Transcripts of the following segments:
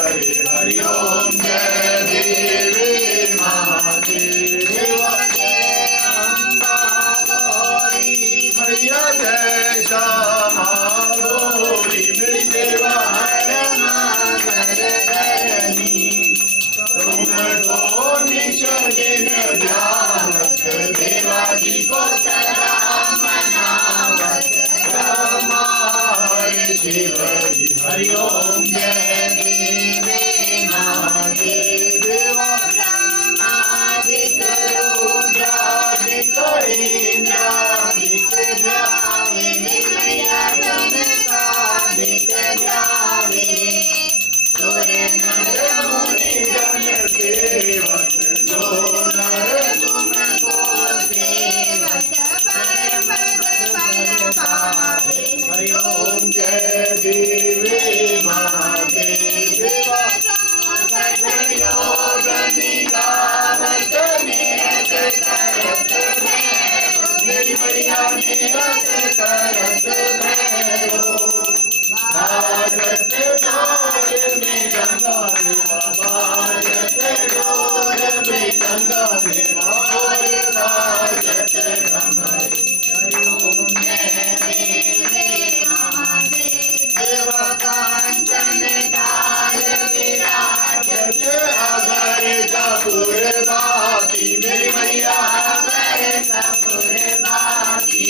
हरिओम जय देवी महादेव जय अम्बा गौरी मैया जय श्यामा गौरी देवा हर मंगल करनी तुमको निश दिन ध्यावत देवा जी को सदा मनावत ब्रह्मा शिव हरिओम जय देवी महादेव ब्रह्मा रुद्रादिक इंद्रादिक द्रावे मैया जनकादिक द्रावे सुर नर मुनि जन सेवक जो नर तुमको सेवक पर पद फल पावे हरिओम जय देवी महादेव योगनि गावत निरत करत भैरो मेरी मैया निरत करत भैरो भारत डोर में गंगा भारत डोर में गंगा भारत रमण हरिओम जय देवी महादेव कांचन काल विराजत अगर कपूर बाती मेरी मैया अगर कपूर बाती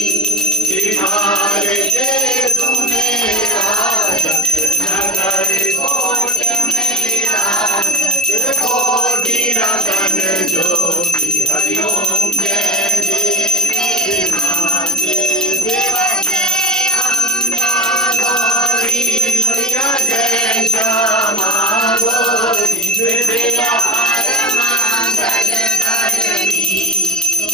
मारे के तुम्हें राजत नगर कोट में राजत कोटि रतन जोगी हरिओम जय देवी महादेव जय अम्बा गौरी मैया जय श्यामा गौरी देवा हर मंगल करनी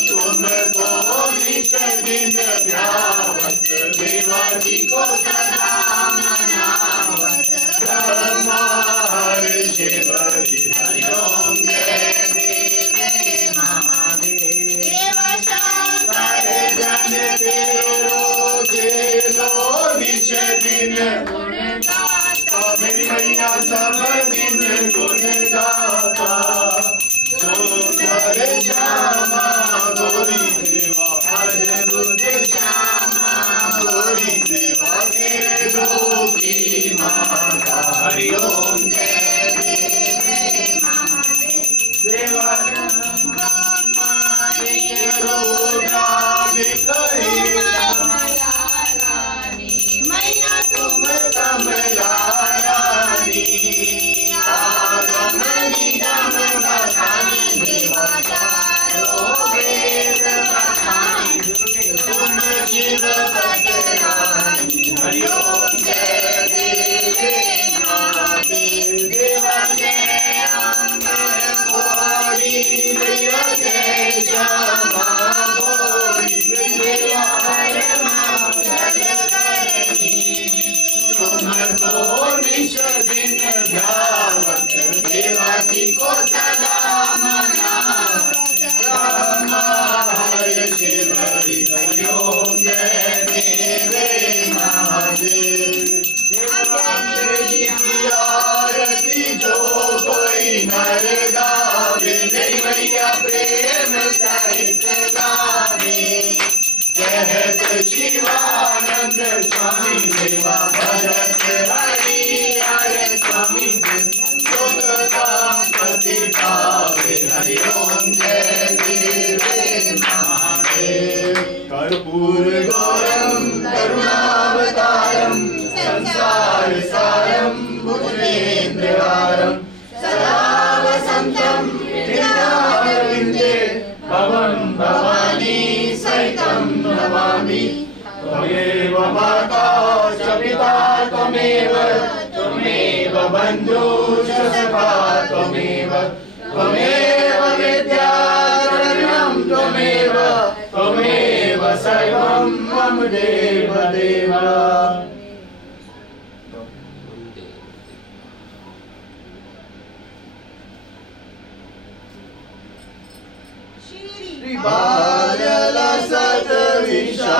तुमको निश दिन ध्यावत देवा जी को सदा मनावत ब्रह्मा शिव हरिओम जय देवी महादेव शंकर जन तेरो जेलो निश दिन गुण गाता मेरी मैया सब दिन गुण गाता सुंदर श्यामा गौरी देवा अद्भुत श्यामा गौरी देवा के लोकी माता हरिओम जय देवी महादेव देवा ब्रह्मा रुद्रादिक मैया तुम कमला रानी आगम निगम बखानी देवाचारो वेद बखानी तुम शिव बटरानी हरिओम जय देवी महादेव देवा जय अम्बर गौरी मैया जय श्यामा गौरी देवा हर मंगल करनी तुमको निश दिन ध्यावत देवा जी को सदा मनावत ब्रह्मा शिव हरिओम जय देवी महादेव आरती जो कोई नर गावे मेरी मैया प्रेम सहित गावे कहत शिवानंद स्वामी देवा भरत हरि हरे स्वामी सुख संपत्ति पावे हरिओम जय देवी महादेव कर्पूर गौरम करुणावतारम संसार सारम भुजनेन्द्रहारम सदा वसंतम हृदयारविंदे भवं भवानी सहितं नमामि त्वमेव माता च पिता त्वमेव बन्धुश्च सखा त्वमेव विद्या शरणं त्वमेव सर्वं मम देव देव बादल सत विशाल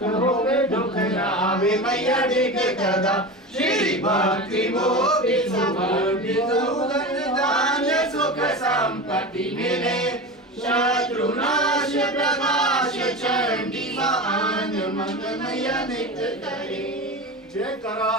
सुख होवे दुख न आवे मैया देख कदा श्री भक्ति मोक्ति सुबुद्धि सौगन दान सुख संपत्ति मिले शत्रुनाश प्रकाश चंडी महान मंगल मैया नित्य करे। जय करा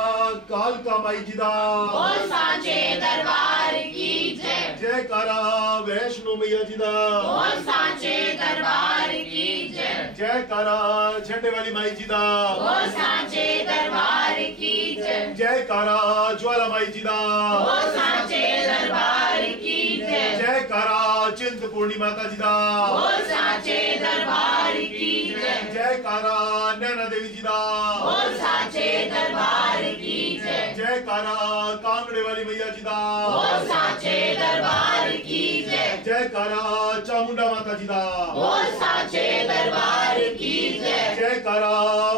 काल का माई जिदा बोल सांचे दरबार की जय। जय करा वैष्णो मैया जिदा बोल सांचे दरबार की जय। जय करा झंडे वाली माई जिदा बोल सांचे दरबार की जय। जय करा ज्वाला माई जिदा बोल सांचे दरबार की जय। जय करा चिंतपूर्णी माता जिदा बोल सांचे दरबार की जय। जय करा नैना देवी जिदा बोल सांचे दरबार की जय। जय करा कांगड़े वाली मैया जिदा बोल सांचे दरबार की जय। जय करा चामुंडा माता जिदा बोल सांचे दरबार की जय। जय करा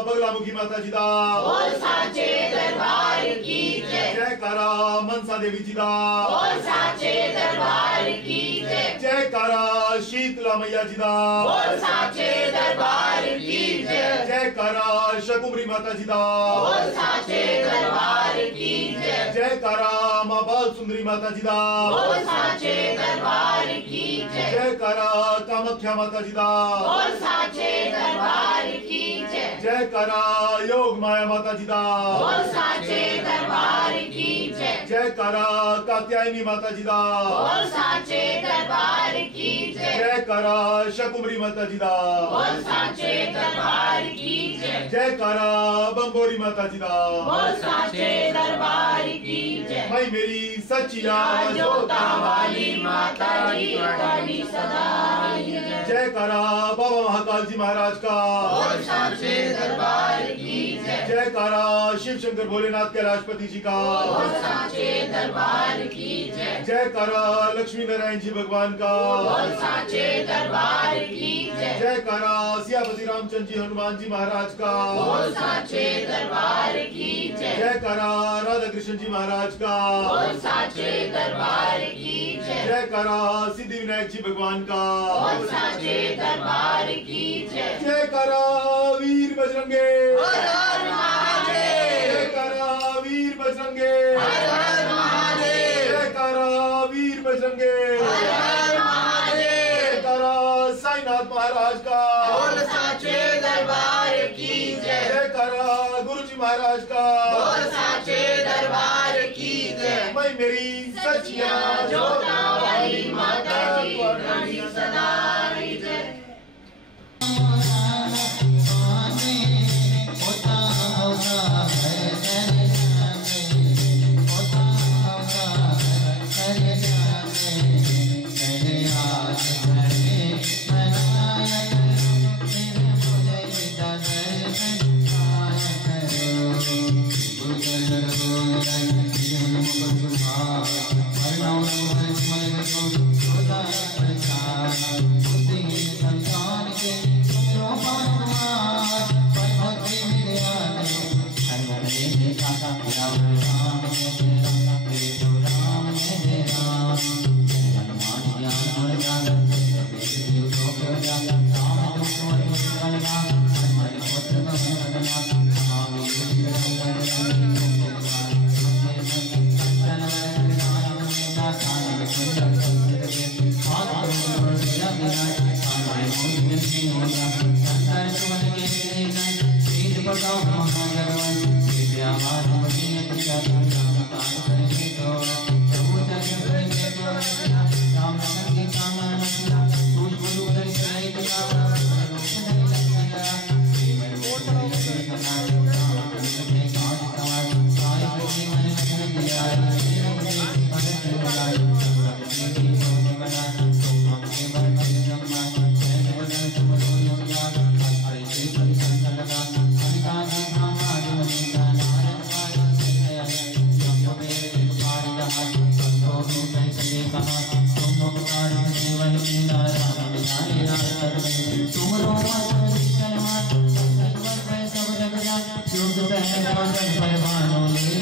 बगलामुखी माता जिदा बोल सांचे दरबार की जय। जय करा मनसा देवी जिदा बोल सांचे दरबार की जय। जय करा शीतला मैया जिदा बोल सांचे दरबार की जय। जय करा शकुमरी माता जिदा बोल सांचे दरबार की जय। जय करा माँ बाल सुंदरी माता जिदा बोल सांचे दरबार की जय। जय करा कामाख्या माता जिदा बोल सांचे दरबार की जय। जय करा योग माया माता जिदा बोल सांचे दरबार की जय। जय करा कात्यायनी माता जिदा बोल सांचे दरबार की जय। जय करा शकुमरी माता जिदा बोल सांचे दरबार की जय। जय करा बंबोरी माता जिदा बोल सांचे दरबार की जय। भाई मेरी सचिया जोता वाली माता जी वाली सदा जय। जय करा बाबा महाकाल जी महाराज का बोल सांचे दरबार की जय। जय करा शिव शंकर भोलेनाथ कैलाशपति जी का बोल सांचे दरबार की जय। जय करा लक्ष्मी नारायण जी भगवान का बोल सांचे दरबार की जय। जय करा सियापति रामचंद्र जी हनुमान जी महाराज का बोल सांचे दरबार की जय। जय करा राधा कृष्ण जी महाराज का बोल सांचे दरबार की जय। जय करा सिद्धि विनायक जी भगवान का बोल सांचे दरबार की जय। जय करा वीर बजरंगे हर हर महादेव। जय करा वीर बजरंगे हर हर महादेव। जय करा वीर बजरंगे हर हर महादेव। जय करा साईनाथ महाराज का बोल सांचे दरबार की जय। जय करा गुरु जी महाराज का बोल सांचे दरबार की जय। मैं मेरी सचिया जोता वाली माता जी वाली सदा जय।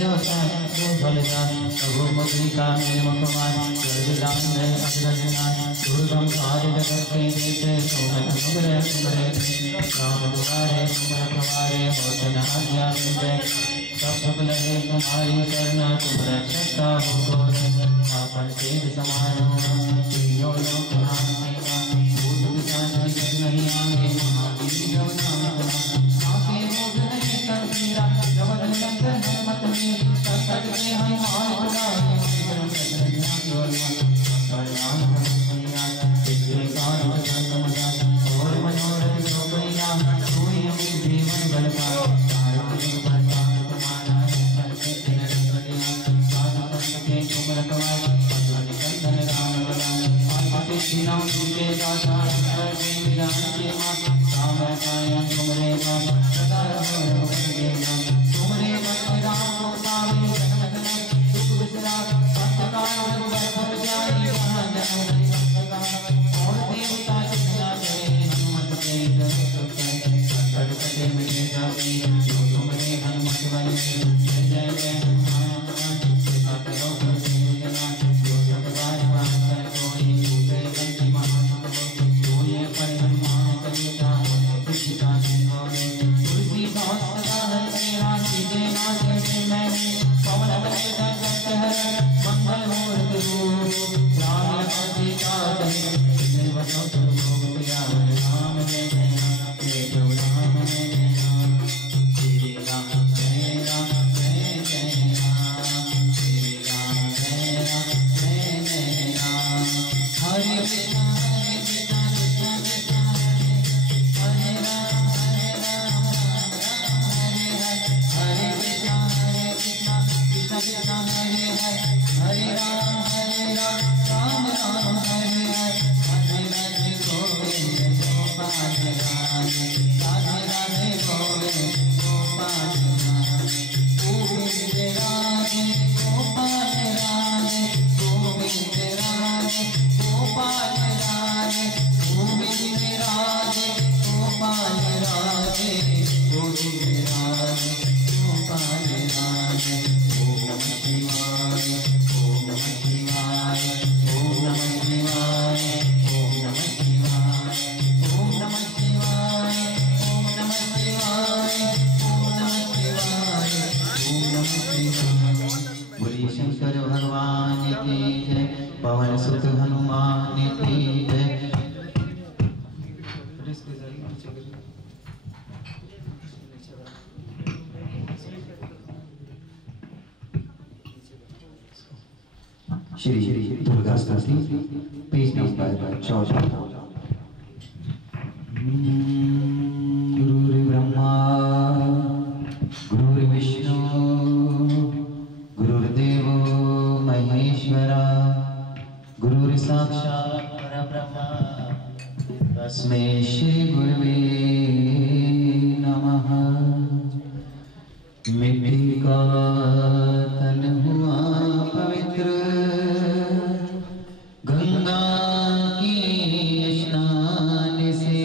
Yo तुम्हारी करना तुम रक्षता हो आपन तेज समानो तीनों लोग नहीं आगे महावीर नाम आके मोग नहीं कर मेरा जबल लंगर है मत में संकट में हम मान उड़ाए करम करना कल्याण करना तेरे कारण समझा और मनोरथ जो गया कोई अपने जीवन बल का तारो बलवान तुम्हारा है करके तेरे साधु संत के तुम रखवाए भगवान कंदन राम राम आते नाम के दाता कर दे जान के मां राम काया तुमरे मां सदा रहो के नाम तुमरे मन राम को सावे जन्म जन्म दुख बिसरा संतकार भर जाए वहां जन्म संतकार और देवता जितना करे हनुमत के संकट कटे मिटे जावे जो तुमरे हनुमत बने जय जय जय हनुमान कृपा करो कर देना जो सब बार बार कर कोई उसे गंति महान जो ये पर हनुमान कविता पिता होवे तुलसीदास सदा है तेरा कीजे ना जय मैंने पवन करे जगत हर मंगल मूर्त रूप राम सीता जय बसो तुम प्रिया राम जय जय जय राम जय जय श्री राम जय राम जय जय राम श्री राम जय राम जय जय राम हरे कृष्ण कृष्ण कृष्ण हरे राम राम राम हरे हरे हरे कृष्ण कृष्ण कृष्ण हरे हरे हरे राम राम राम हरे हरे हरे राधे गोविंद गोपाल राधे राधे राधे गोविंद गोपाल गोविंद राधे गोपाल राधे गोविंद राधे गोपाल राधे गोविंद राधे गोपाल राधे गोविंद राधे गोपाल राधे ओम शिवाय ओम शिवाय ओम शिवाय ओम शिवाय ओम शिवाय ओम शिवाय ओम शिवाय ओम शिवाय बोलिए शंकर भगवान की जय पवन सुत हनुमान की जय श्री दुर्गा स्तुति पेज नंबर 14 गुरुर्ब्रह्मा गुरुर्विष्णु गुरुर्देवो महेश्वरा गुरुर्साक्षात् परब्रह्म तस्मै श्री गुरवे नमः मिट्टी का तन हुआ पवित्र गंगा की स्नान से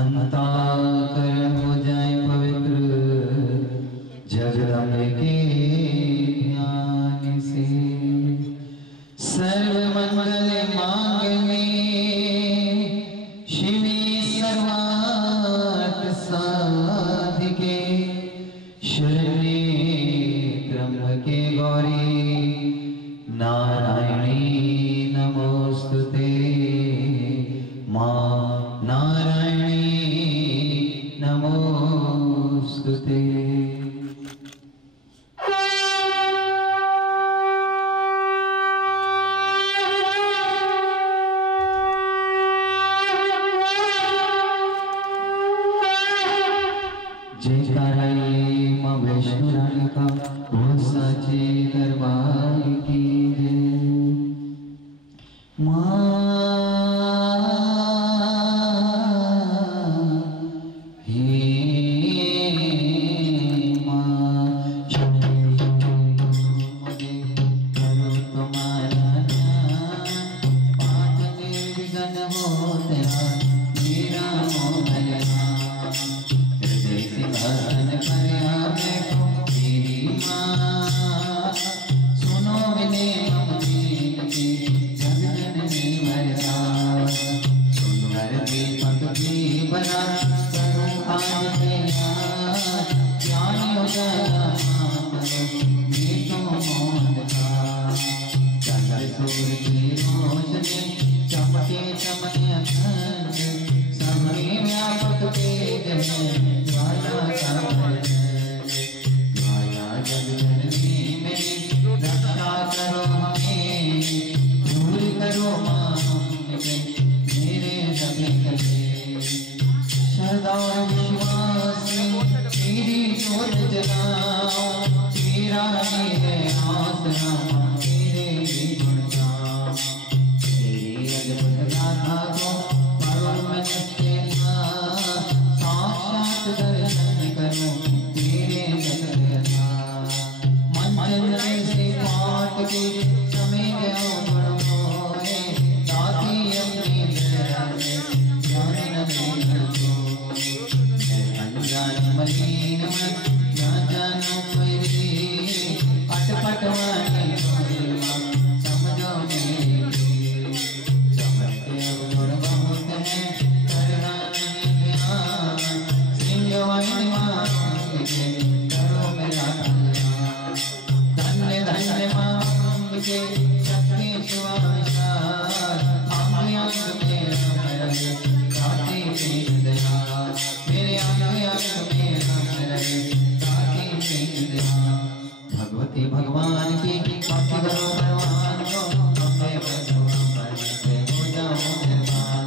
अंतःकरण हो जाए पवित्र जगदम्बे के ध्यान से सर्व मंगल मांगल्ये शिवे सर्वार्थ साधिके शरण्ये त्र्यंबके गौरी नारायणी नमोस्तुते मां नारायणी नमोस्तुते जयकारा मां वैष्णो रानी का वो साचे दरबार की जय। सुनो विने ममदीन की जग जननी वरदान सुंदर दीपक की बना करूं आज तैयार ज्ञानी उजाला मीठो मोहन का चंद्र सूर्य की रोशनी चमके चमके अखंड सबने व्यापक तेज है ज्वाला का गाया जग जननी मेरी रक्षा करो हमें दूर करो मानो मेरे सभी कले श्रद्धा और विश्वास तेरी जोत जलाओ तेरा ही है आसरा तेरे ही गुण गाओ तेरी अद्भुत गाथा को पढ़ो मैं साक्षात दर्शन करूं तेरे जगन्नाथ मंचन से पाट के समय गयो बड़ोए दाती अपनी दया से ज्ञान न मिलो अनजान मलिन मन ज्ञान जानो मेरी अटपट वाणी समझो मेरी चमकते गुण बहुत है करना नहीं ध्यान सिंगवाणी मांगे करो मेरा धन्य धन्य मांगे शक्ति शिवाचार आंख में रहे राती में दया मेरे आंख में रहे राती में दया भगवती भगवान की भक्ति करो भगवान को अपने भगवान पर हो जाओ निर्वाण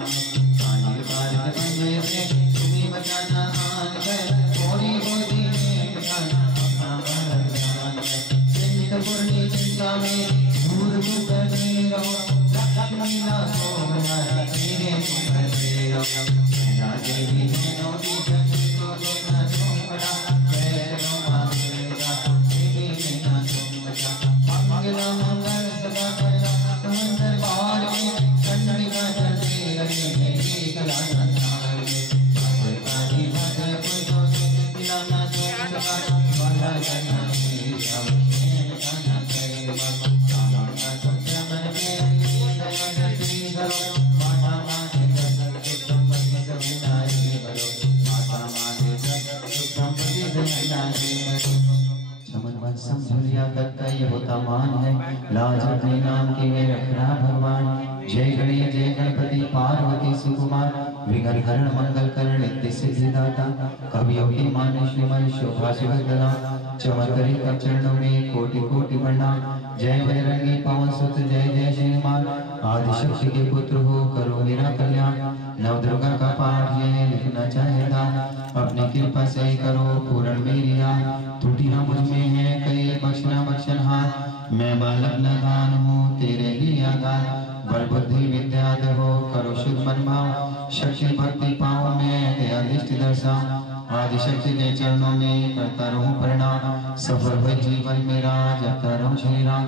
काली बाल के पंजे से तुम्हें बचाना आन कर थोड़ी गोदी में अपना भारत ज्ञान चिंत पूर्णी चिंता में दूर करते रहो लक्ष्मी ना सोना तेरे करते रहो मेरा देवी है नौदी शक्ति को लेना छोड़ा पैरों मांगेगा देवी लेना छोड़ा मंगला मंगल सदा करना मंदिर बाहर में चंडिका चलते रहे मेरी कला संसार में भद्र काली भद्र पुरुषों से दिलाना छोड़ा वाला करना मेरी अवश्य गाना करेगा सामान का सत्य मन में दया करती करो माता माते दर्शन सुखम पति सविताई करो माता माते दर्शन सुखम पति सविताई करो चमन मन समझलिया करता ये होता मान है लाज अपने नाम के में रखना भगवान जय गणेश जय गणपति पार्वती सुकुमार विघ्न हरण मंगल करण नित्य सिद्धिदाता कवियों की मान श्रीमन शोभा शिवगला चमत्कारी का चरणों में कोटि कोटि प्रणाम जय बजरंगी पवन सुत जय जय श्रीमान आदिशक्ति के पुत्र हो करो मेरा कल्याण नवदुर्गा का पाठ यह लिखना चाहेगा अपनी कृपा से करो पूर्ण मेरी याद त्रुटियां मुझ में है कई बख्शना बख्शनहार मैं बालक नादान हूँ तेरे ही आधार बल बुद्धि विद्या हो करो शुद्ध मन भाव शक्ति भक्ति पाओ मैं दया दृष्टि दर्शाओ आदिशक्ति के चरणों में करता रहूं प्रणाम सफल हुए जीवन मेरा जपता रहूं श्री राम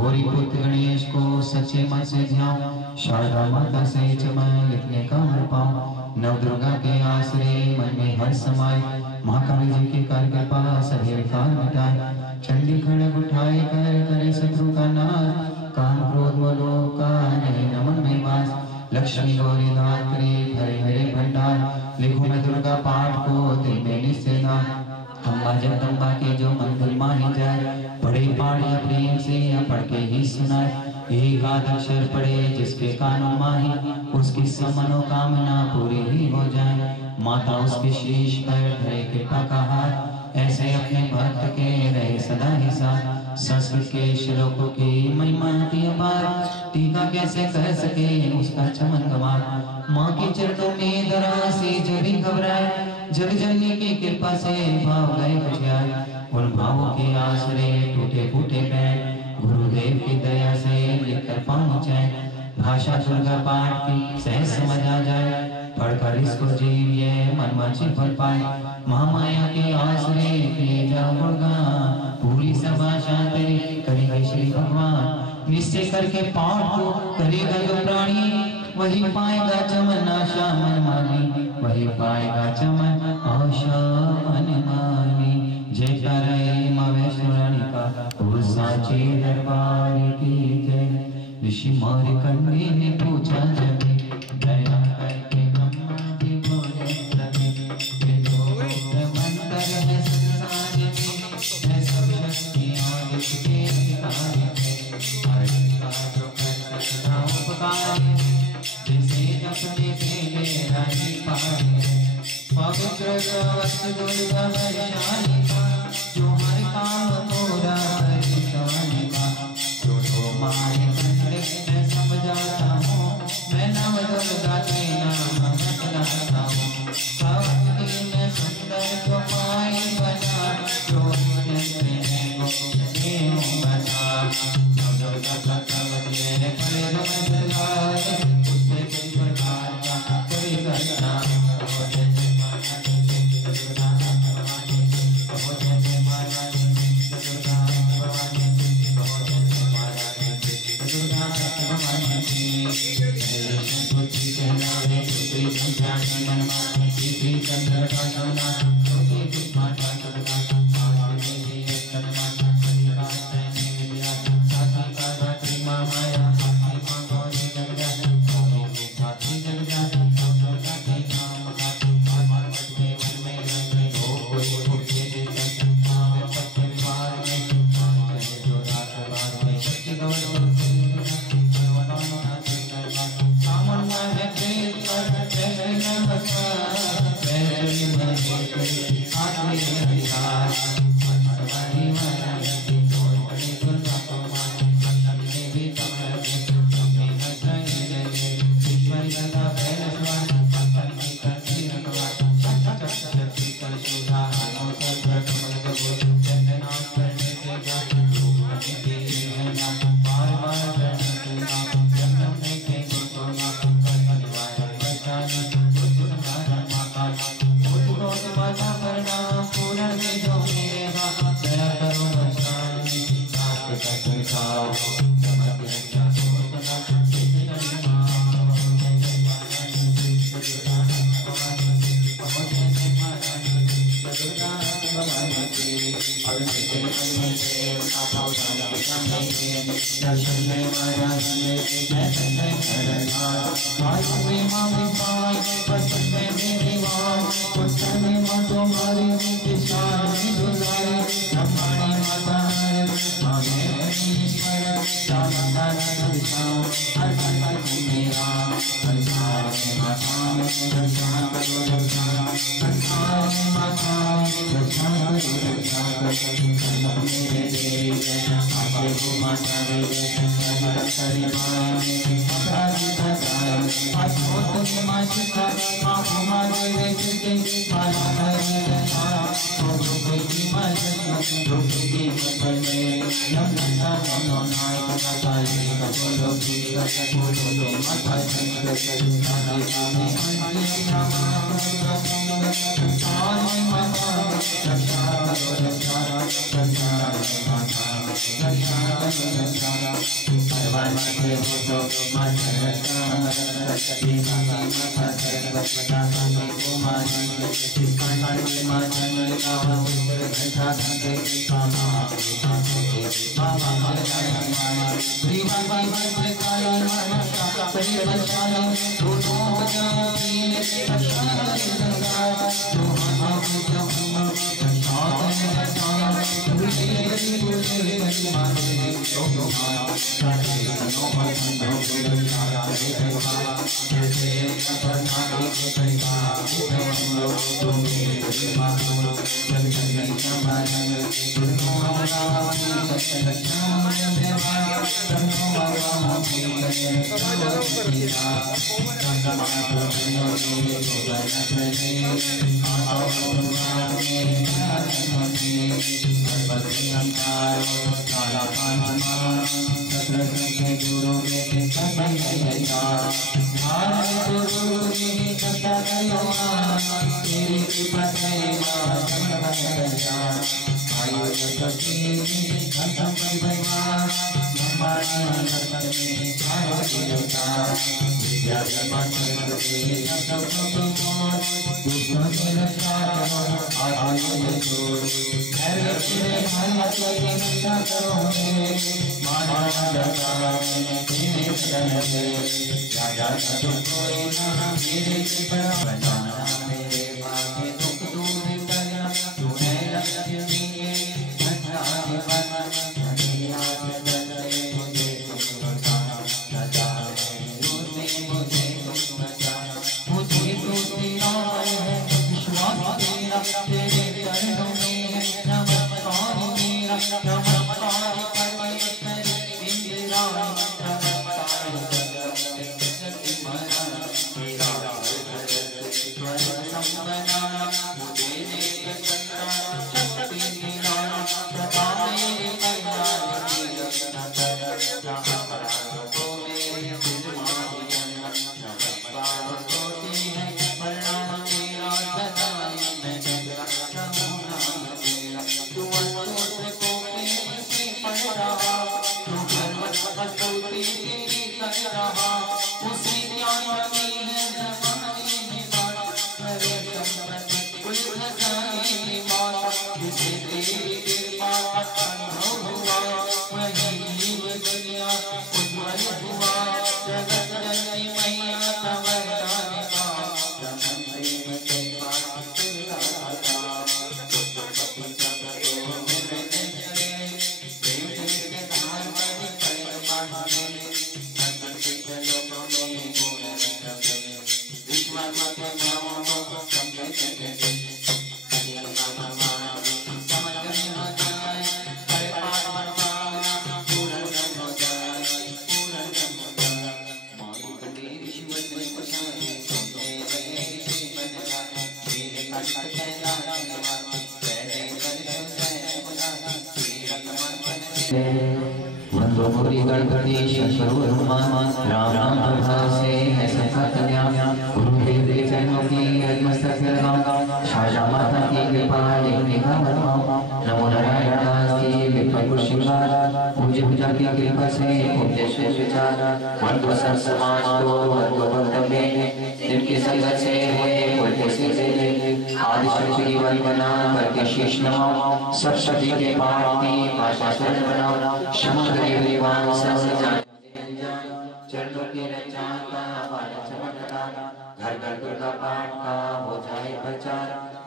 घोरी पुत्र गणेश को सच्चे मन से ध्यान शारदा माता से मैं लिखने का मर पाऊं नवदुर्गा के आश्रय मन में हर समाये महाकाली जी की कर कृपा सभी विकार मिटाए चंडी खड़ग उठाए कर करे शत्रु का नाश काम क्रोध मोलो का नहीं नमन में वास लक्ष्मी गौरी धात्री भरे मेरे भंडार लिखूं मैं दुर्गा पाठ को दिल में निश्चय अम्बा जगदम्बा के जो मंदिर माही जाए पढ़े पाढ़े प्रेम से या पढ़ के ही सुनाए एक आध अक्षर पढ़े जिसके कानों माही उसकी सब मनोकामना पूरी ही हो जाए माता उसके शीश पर धरे कृपा का हाथ ऐसे अपने भक्त के रहे सदा ही साथ संस्कृत के श्लोकों की महिमा अति अपार टीका कैसे कह सके उसका चमन कमाल माँ के चरणों में धरा से जो भी घबराए जग जननी की कृपा से भाव गए खुशियार उन भावों के आश्रय टूटे फूटे पैर गुरुदेव की दया से लिखकर पहुंचे भाषा दुर्गा पाठ की सहज समझ आ जाए पढ़कर इसको जीव ये मन मर्जी फल पाए महामाया के आश्रय किए जाओ गुणगान पूरी सभा शांति करेंगे श्री भगवान निश्चय करके पाठ को करेगा जो प्राणी वही पाएगा चमन आशा मन मानी वही पाएगा चमन आशा मन मानी जय करे माँ वैष्णो रानी का साचे दरबार की जय। ऋषि मार्कंडेय ने पूछा जब दया करके ब्रह्मा जी बोले लगे ये जो मंत्र है संसार में है सब शक्तियां जिसके अधिकार में हरि का जो कर सकता उपकार जिसे अपने देले हरि पाए पवित्र कवच दुर्गा हरिशालिका जो हर काम पूरा करे शिवालिका जो मारे कंठे मैं समझाता हूँ मैं नव दुर्गा के नाम बतलाता हूँ कवच में सुंदर को माई बना जो अपने से बना नव दुर्गा का कवच है पैर में लगाए उससे किस प्रकार का कोई करना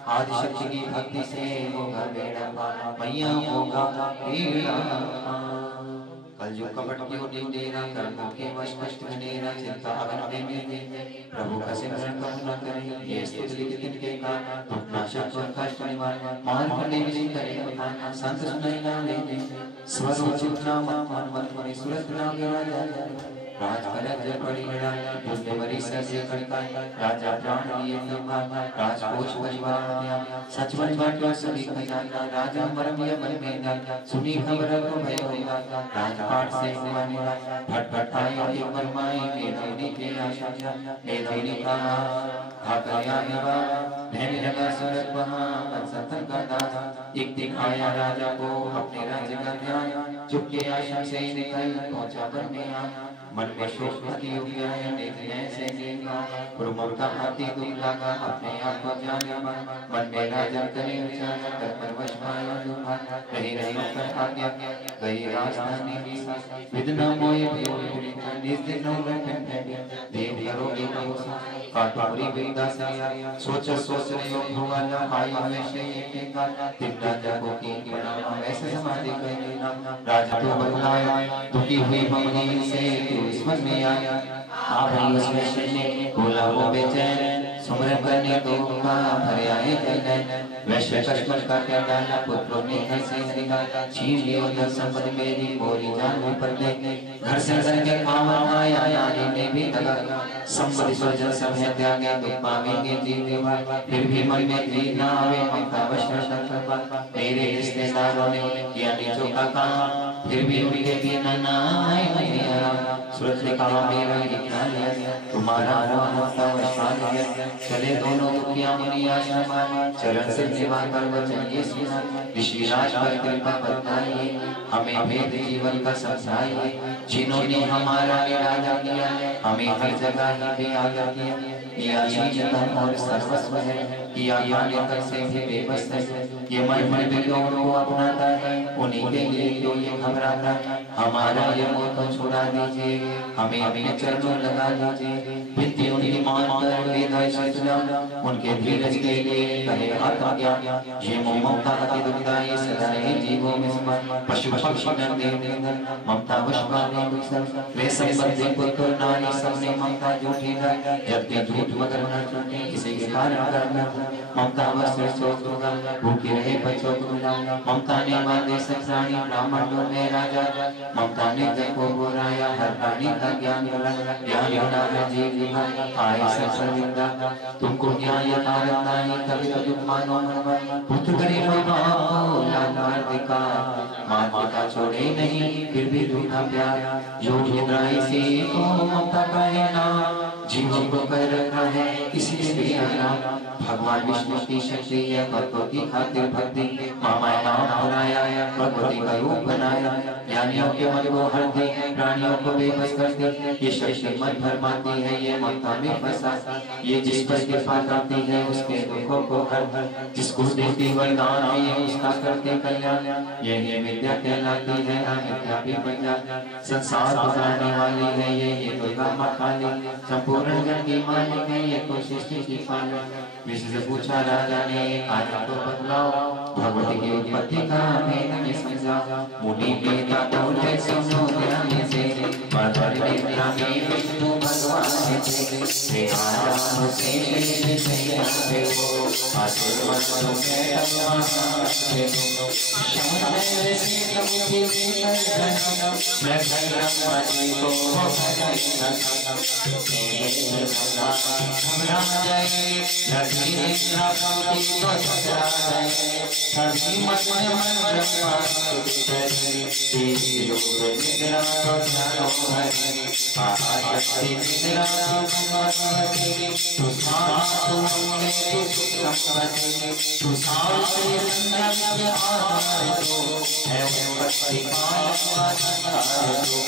आदिशक्ति की भक्ति से होगा बेड़ा पार, मैया होगा बेड़ा पार। कलयुग कपट की ओटी डेरा, कर्मों के वश कष्ट घनेरा, चिंता अगन में प्रभु का सिमरन कब न करें, ये स्तुति लिखित इनके कान, दुख नाशक और कष्ट निवारण, मान भंडे विजय करे बखान, संत सुनाई ना लेने, स्वरोचित नाम मन मन मणि सुरत नाम राजा, राज कलज पड़ी गड़ा, बुद्ध मरी सरसे खड़का, राजा प्राण लिए निभा, राजकोष परिवार दिया, सचवन बाटवा सभी खजाना, राजा मरम ये मन में ना, सुनी खबर को भय होगा, राजपाट से हुआ निरा, भट भट आए और एक बरमाई, मेधावी के आशा, मेधावी का भाकरिया निवा, नैन लगा सूरत वहाँ, सतन का दास, एक दिखाया राजा को अपने राज्य का ध्यान, चुपके आशा से निकल पहुंचा पर में आ, मन में शोक भक्ति हो गया है, देखने से देखा, गुरुमुख का हाथी दुख लगा, अपने आप को जाने मन में राजा करे विचार, कर परवश पाया दुखा, रही रही कर आज्ञा, गई राजधानी की विद्ना मोए भोले, निज दिन नौवे पेंटे, देव करोगे नौसा, काटपुरी विदासिया, सोच सोच रहे भुआ न आयु में से एक का, तिन राजा को की प्रणाम, ऐसे समाधि कहे ना, राजा तो बदलाया, दुखी हुई ममनी से, मन में आया, आप उसमें शनि बोला वो बेचैन, सुमरन करने को का भरे आए कल्याण, वैश्य कश्मल का क्या डाला, पुत्रों ने घर से निकाला, छीन लियो धन संपत्ति मेरी, बोली जान में पर दे, घर से घर के काम आया, नारी ने भी दगा, संपत्ति स्वजन सब है त्यागे, दुख पावेंगे जीव विवाह, फिर भी मन में भी ना आवे, ममता वश न मेरे रिश्तेदारों ने किया नीचों का काम, फिर भी उनके भी ना आए मेरा, सूरज ने कहा मेरा लिखा लिया, तुम्हारा नाम होता वशाल है, चले दोनों मुखिया मुनि आश्रम चरण से सेवा कर वचन ये सुना ऋषिराज पर कृपा बरसाइए हमें वेद जीवन का समझाइए जिन्होंने हमारा निराला किया हमें हर जगह ही बेआदर किया किया जीवन और सर्वस्व है किया जाने तक से भी बेबस है ये मन में बिगड़ों को अपनाता है उन्हीं के लिए क्यों ये घबराता हमारा ये मोह तो छुड़ा दीजिए हमें अपने चरणों लगा दीजिए विनती उनकी मान कर वेदाई सुना उनके धीरज के लिए कहे आता क्या ये ममता अति दुखदाई सदा ही जीवों में समा पशु पक्षी नंदे ममता वशवाने दुसर वे संबंधी पुत्र नारी सबने ममता झूठी है जबकि झूठ मगर न छूटे किसी के कारण करना ममता वस्त्र सोच होगा भूखे रहे बच्चों को ममता ने बांधे सब प्राणी ब्राह्मणों में राजा ममता ने जय को बुराया हर प्राणी का ज्ञान होना है जीव लिखा आए सब सर्विंदा तुमको ज्ञान यथावत नहीं कभी तो दुख मानो पुत्र गरीब बाप लाल मार दिखा माँ पिता छोड़े नहीं फिर भी झूठा प्यार जो निद्राई से तो ममता का है ना जीवों को कर रखा है इसलिए भी आना भगवान विष्णु की शक्ति है भक्तों की खातिर भक्ति मामा नाम बनाया भगवती का रूप बनाया ज्ञानियों के मन को हर दे प्राणियों को बेबस कर दे ये शक्ति मन भरमाती है ये ममता में फंसा ये जिस पर कृपा करती है उसके दुखों को हर जिसको देती वरदान है उसका करते कल्याण यही विद्या कहलाती है अविद्या भी बन जाता संसार गुजारने वाली है ये दुर्गा माँ काली संपूर्ण जन की मालिक है ये तो सृष्टि की पालक विष्णु से पूछा राजा ने आया तो बतलाओ भगवती की उत्पत्ति का भेद में समझा मुनि वेदा बोले सुनो ध्यान से माधुर निद्रा में विष्णु भगवान थे आराम से से वो आसुर मनो में भगवान थे शमन से प्रभु के जन्म ब्रह्मा जी को भगवान घबरा जाए धीरे राम की तो झगड़ा जाए सभी मन ब्रह्मा योग निद्रा तो ध्यानो हरि आशक्ति निद्रा भगवती तू सामने तू संपत्ति तू सामने संग्राम के आधार तो है उत्पत्ति काल का संहार तो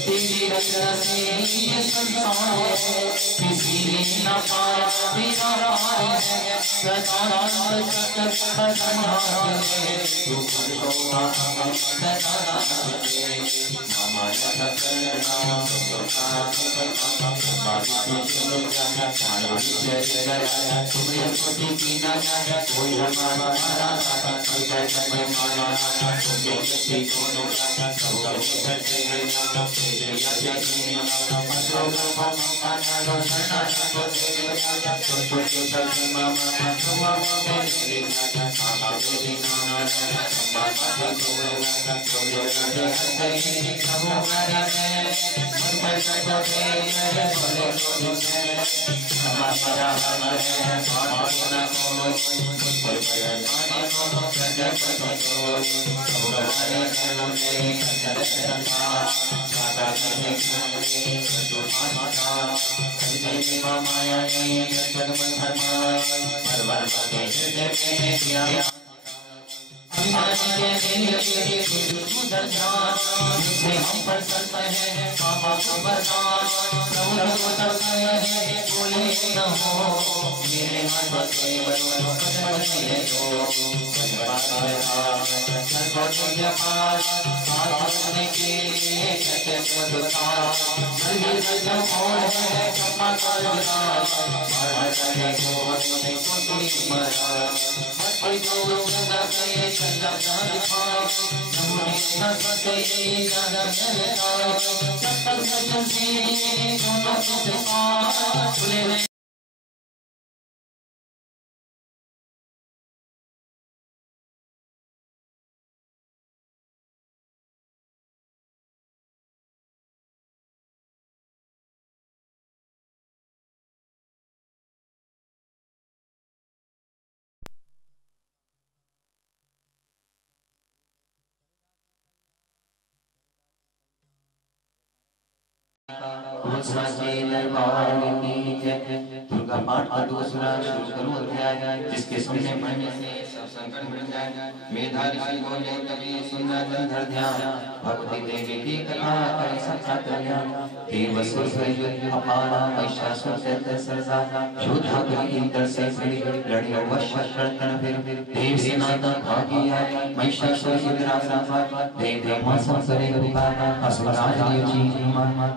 तेरी रचना से ये संसार है किसी ने न पाया बिना रहा है सदानंद चक्र सदानंद है तू भगवान सदानंद है नाम करना तुम्हें छोटी की ना जाए कोई हमारा हम पर करते हैं बाबा को बरदान प्रभु को करते हैं बोले न हो मेरे मन से बनो बने दो सर्वोच्च पास साधने के लिए सत्य दुकान सभी सत्य और है क्षमा कर विराज मारने को कोई मरा मत जो सदा के सदा जान पाओ नमोनि सत्य जान चले सत्य सत्य से दोनों के पास खुले साचे दरबार की जय। दुर्गा पाठ का दूसरा शुरू करो अध्याय, जिसके सुनने पढ़ने से सब संकट मिट जाए। मेधा ऋषि बोले कभी सुनना धर ध्यान, भक्ति देवी की कथा करे सबका कल्याण। देव असुर युद्ध अपारा, महिषासुर से सरसा, योद्धा करी इंद्र से भिड़ी, लड़ी अवश्य शर्तन फिर। देव सेना का भागी आए, महिषासुर इंद्रासन पार। देव ब्रह्मा संसरे गुरुगाता, असुर राज जी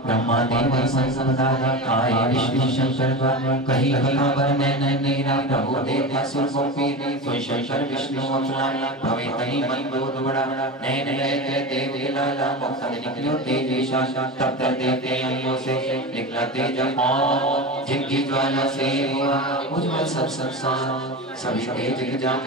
ब्रह्मा देव संसदा आए विष्णु शंकर द्वार। कहीं कहाँ वरने नीरा प्रभु देव असुर को पीर। सोई शंकर विष्णु अवतार, भवे कहीं मन क्रोध बड़ा। नैन नैन देव लाला, मुख निकलो तेज ईशान। तब तक देवते अंगों से निकला तेज अपार, जिनकी ज्वाला से हुआ उज्ज्वल सब संसार। सभी तेज जान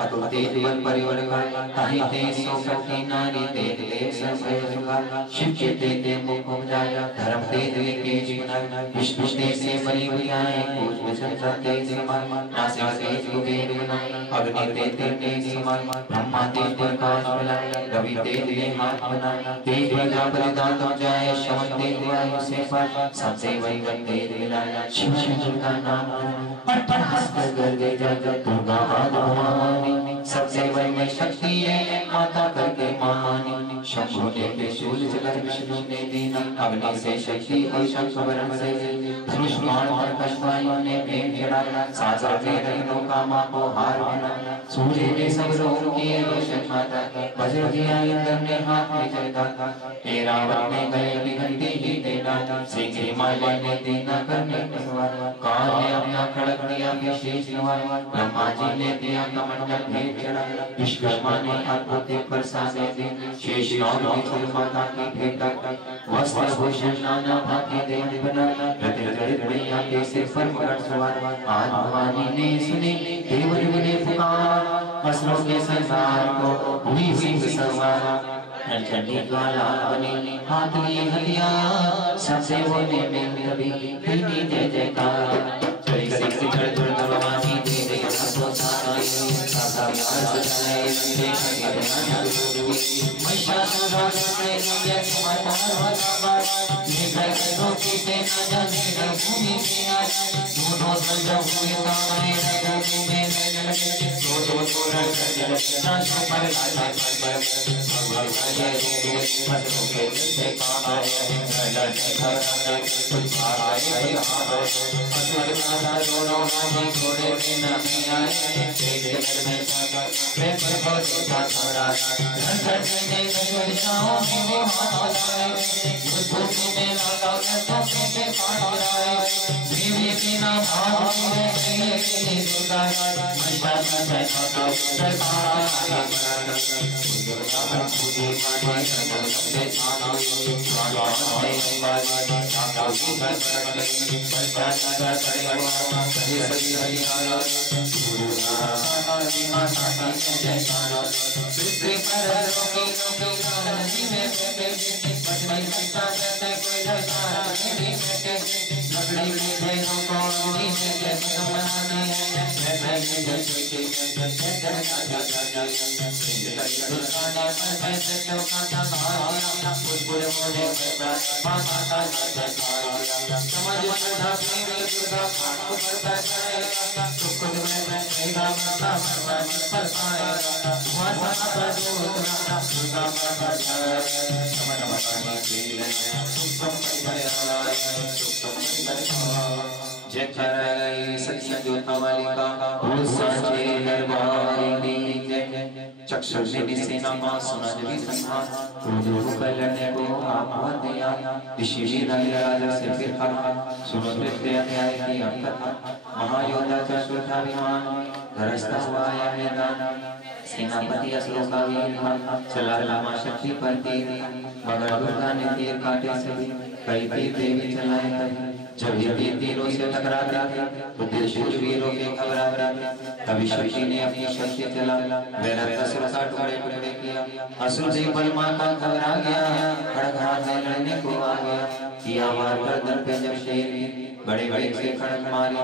अतुल तेज बल परिवर का, ताहि तेज सो शक्ति नारी तेज देव सर्व जुगा। शिव के तेज मुख उजाला, धर्म तेज केश गुनाह। विष्णु तेज से बलि बुझाए, पूज में चंद्र तेज समान। नासिका तेज कुबेर गुना, अग्नि तेज तेज समान। ब्रह्मा तेज प्रकाश मिला, रवि तेज ये हाथ बना। तेज प्रजापति दांत जाए, शवन तेज वायु से पार। सबसे वही तेज मिला, शिव शंकर का नाम गर्गे जगत दुर्गा भवानी। सबसे वही शक्ति है, माता करके मानी। शंभु ने त्रिशूल जगत विष्णु ने दीना, अग्नि से शक्ति और शंख वरण से धनुष बाण और कश्यप ने भेंट चढ़ाया। सागर में रत्नों का मां को हार बना, सूर्य ने सब रोग किए रोशन माता। वज्र दिया इंद्र ने हाथ में जगा, रावण ने गले की घंटी ही दे डाला। सिंह हिमालय ने दीना करने सवार, काल ने अपना खड़क दिया विशेष नवार। ब्रह्मा जी ने दिया कमंडल भेंट चढ़ाया, विश्वकर्मा ने अद्भुत प्रसाद दी। शेष नाग ने फूल माता की भेंट, वस्त्र भूषण नाना भांति देव बना। रति रति मैया के सिर पर मकर सवार, आज भवानी ने सुनी देवर ने पुकार। असुरों के संसार को हुई सिंह सवार, चंडी ज्वाला बनी हाथ लिए हथियार। सबसे बोले में कभी कभी जय जयकार। चली सिंह शिखर दुर्गवानी दे दे सबको साई, सासा यार सजाए रंगे अभिमान गुरु। महिषासुर से नया समाचार वाला, निकल के रोकी से न जाने भूमि से आए। दोनों संजम हुए ताने रंगों में लगे, दो दो तोरण कर ना छुपर लाला पर। भगवान का ये रूप मस्तों के से काम है, लड़ खबर कुछ आए हाथ। असुर का दोनों हाथी घोड़े के नाम आए, तेज में जाकर प्रेम को देखा थोड़ा। धन ने योजनाओं में वो हाथ लाए, युद्ध में लगा तो के काट लाए। देवी के नाम भाव में गई दुर्गा, महिषा का तो सरकार आए। दुर्गा पूजी माने से जानो, ज्वाला में बाजी जाता की घर पर बचा जाता करेगा। सही सही हरियाणा दुर्गा माता की जय गाना। पृथ्वी पर लोके नदी में बैठे, बचने बचा जाते कोई सरकार नहीं बैठे। लकड़ी के ढेरों को अग्नि में जैसे बनाते हैं, वैसे ही जैसे के दुर्गा ने पर वैसे चौका था कुछ बुरे बोले माता का जयकार। समझ श्रद्धा प्रेम दुर्गा पाठ पर बैठाएगा, तो खुद में बैठेगा माता भगवान पर पाएगा। माता का दूत दुर्गा माता जय, समझ माता की जय। सुखम परिवार सुखम परिवार, जय करे सत्य ज्योति मालिका भूल साचे दरबार की जय। चक्षुर ने सेना मां सुना जगी संहा, जो बलने को आह्वान दिया। ऋषि राजा से फिर कहा, सुनो तृतीय अध्याय की कथा। महायोद्धा चतुर्थाभिमान धरस्ता हुआ यह मैदान। सेनापति असुरों का वीर चला लामा शक्ति पर तीर, मगर दुर्गा ने तीर काटे सभी। कई तीर देवी चलाए कभी, जब ये तीरों से टकराते तो दिल शूरवीरों के घबराते। तभी शक्ति ने अपनी शक्ति चला, वैरत असुर का टुकड़े टुकड़े किया। असुर देव बलमा का घबरा गया, खड़खड़ा से लड़ने को आ गया। किया वार गर्दन पे जब शेर, बड़े बड़े से खड़क मारी।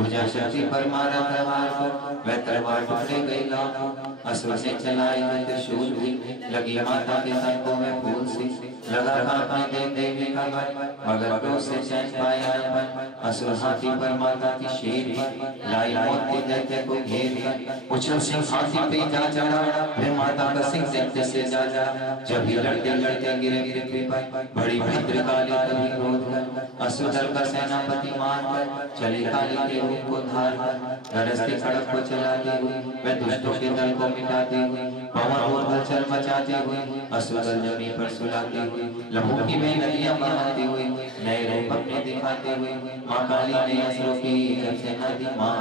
ऊर्जा शक्ति पर मारा प्रहार पर, वह तलवार टुकड़े गई लाखों। असुर से चलाई त्रिशूल भी, लगी माता के तन को वह फूल सी। लगा कांपने देवी का मन, मगर क्रोध से चैन पाया मन। असुर हाथी पर माता की शेर पर, लाई मौत के दैत्य को घेर कर। उछल सिंह हाथी पे जा चढ़ा, फिर माता का सिंह दैत्य से जा चढ़ा। जब ही लड़ते लड़ते गिरे पृथ्वी पर, बड़ी भद्रकाली तभी क्रोध कर। असुर दल का सेनापति मान कर, चले काली के रूप को धार कर। गरजते खड़क को चलाते हुए, वे दुष्टों के दल को मिटाते हुए, पवन और हलचल मचाते हुए, असुर दल जमीन पर सुलाते हुए, लहू की में नदियां बहाते हुए, नए रूप अपने दिखाते हुए, माँ काली ने असुरों की जब से नदी माँ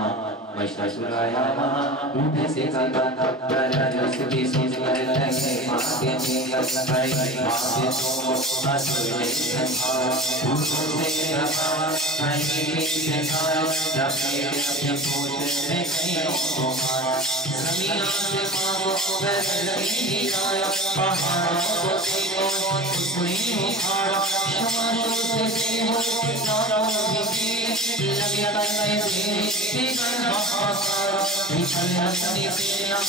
महिषासुर आया वहाँ रूप से काका सरस्वती सुन कर लगे माँ के जीवन भाई माँ के तो असुर ने संभाल रूप से रखा भाई के संभाल जब अपने पूछ में कहीं को मारा जमीन से माँ को बदलती लाया पहाड़ों को देखो उसने उखाड़ा समानों से देखो नारों भी लगे करने से महाकाल विफल अपनी सेना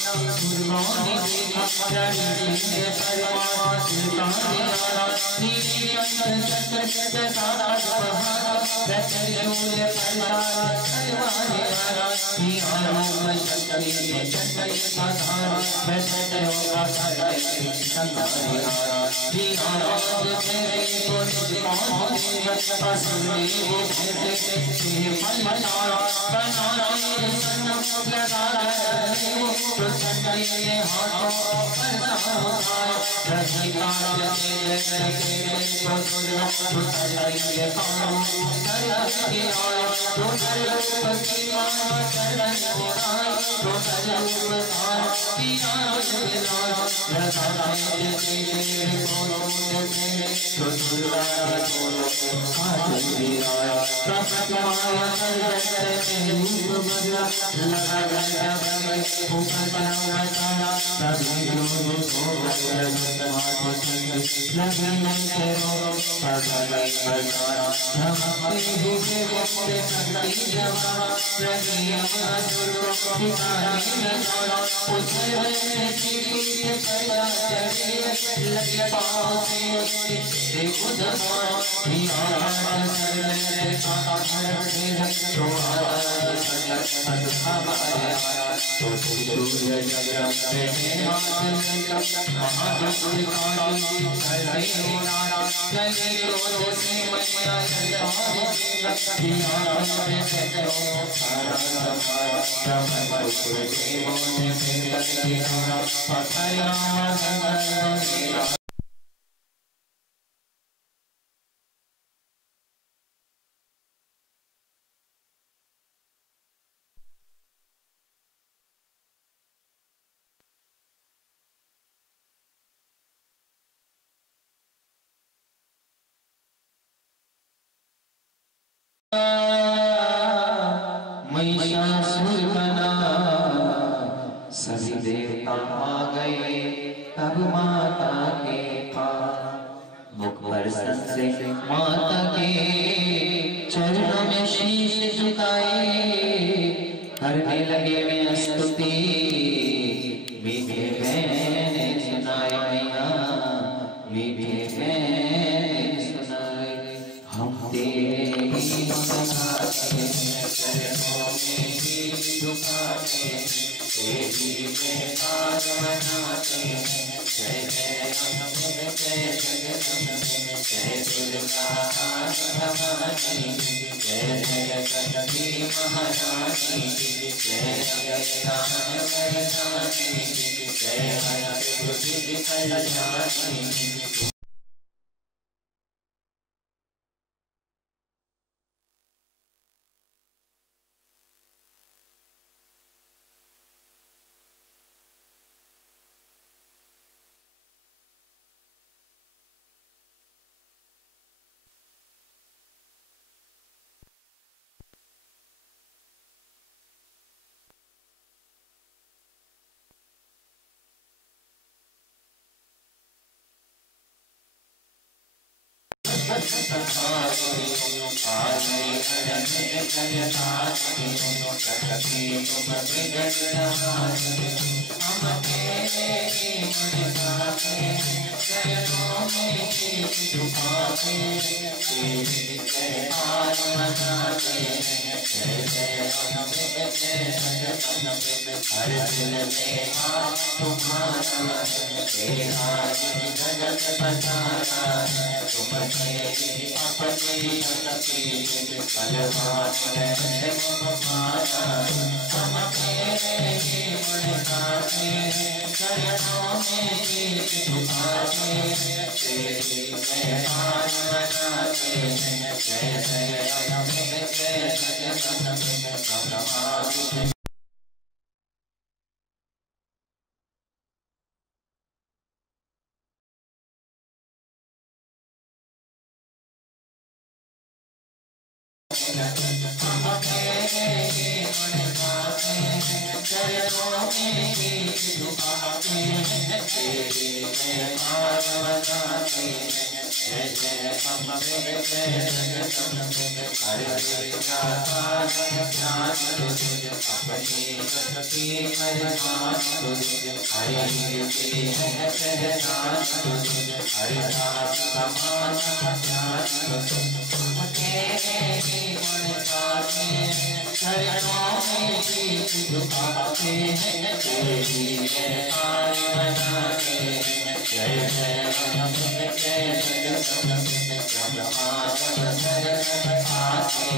दुर्गौनी देखा जड़ी से परमात्मा सिरकाने आया नीली चक्र चक्र सारा बहारा रचूल परताल करवाने आया निहारों में शक्ति में चक्र आधार बैठो का सारे संगाने आया निहारों में कोई कौन देगा असुर में वो भेजे फल बनाया बनाना सनम लगा वो तो चंद्रिये हाथों पर उठाए रही काज तेरे के को सुना तो चंद्रिये कानों कर के आए तो रूप की मान करन उठाए तो रूप धार पिया बिना लगा तेरे को तेरे तो दुर्गा बोलो हाथ दिया प्रकट माया रूप बदला लगा गया बने ऊपर बना तारा तभी लोग हो गए हाथ संग लगे नहीं तेरो पगले बजारा धमके हुए वक्ते शक्ति जवा रही असुर ठिकाने लगाना उछल से चीटी के पैदा चढ़े लगे पाँव से देखो दबाना निहार सर में काका भर के तो हमारे तो सूर्य जगत में महादुष्ट काली धरती नारा चले क्रोध से मैया दिया में चलो सारा समाज ब्रह्म के मोने में करके नारा पथया गंगा महिषासुर बना सभी देवता आ गए तब माता के पास मुख दर्शन से माता के चरणों में शीश झुकाए करने लगे वे स्तुति मीठे मैंने सुनाए मैया मीठे मैंने सुनाए हम तेरे चरणों में ही झुकाते तेरी बेकार बनाते जय जय अम्बे जय जगदम्बे जय दुर्गा भवानी जय जगदम्बे महारानी जय जगदान वरदानी जय हरि कल्याणी दुखाते तेरी जयकार मनाते जय जय अनंत जय हर दिल में हाथ तुम्हारा तेरा जगत बचाना तुम तेरी अपनी शक्ति बलवान है माना हम तेरे ही मनाते चरणों में गीत दुखाते तेरी जयकार मनाते जय जय अनंत जय ब्रह्मा हम तेरे ही मनाते चरणों में गीत दुखाते तेरी जयकार मनाते जय जय अमर जय हर ज्ञान अपनी शक्ति परिधान हरि की है पहचान हर दास समान ज्ञान तेरे ही मनाते चरणों में गीत दुखाते तेरी जयकार मनाते जय जय अनंत जय ब्रह्मा आते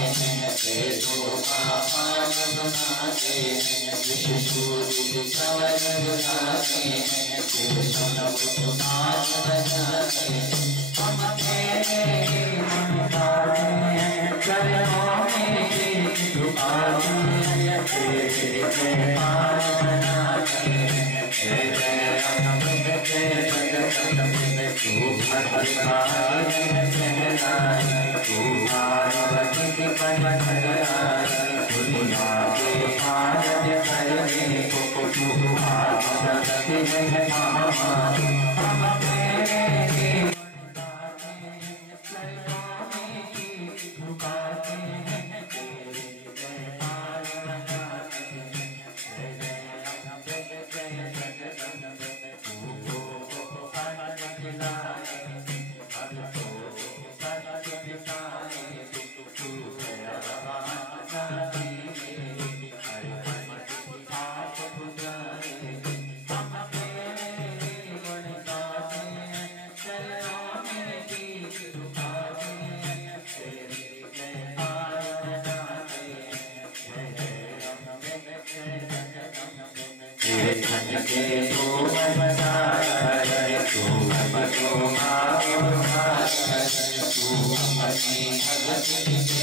वेदों का पाठ सुनाते विशुद्ध चवर बुलाते शिव शंभु नाच बजाते हम तेरे ही मनाते चरणों में गीत दुखाते तेरी जयकार मनाते जय जय अनंत जय तू भगवान तू पार्वती की दुनिया के भारत करने को तू भारत है महान हम तेरे ही मनाते चरणों में गीत दुखाते तेरी जयकार मनाते जय जय अनंत जय तू सत्य दिलाए भक्तों को सत्य दिखाए तू के तू बचाया तू बचो मारो तू अपनी भगत के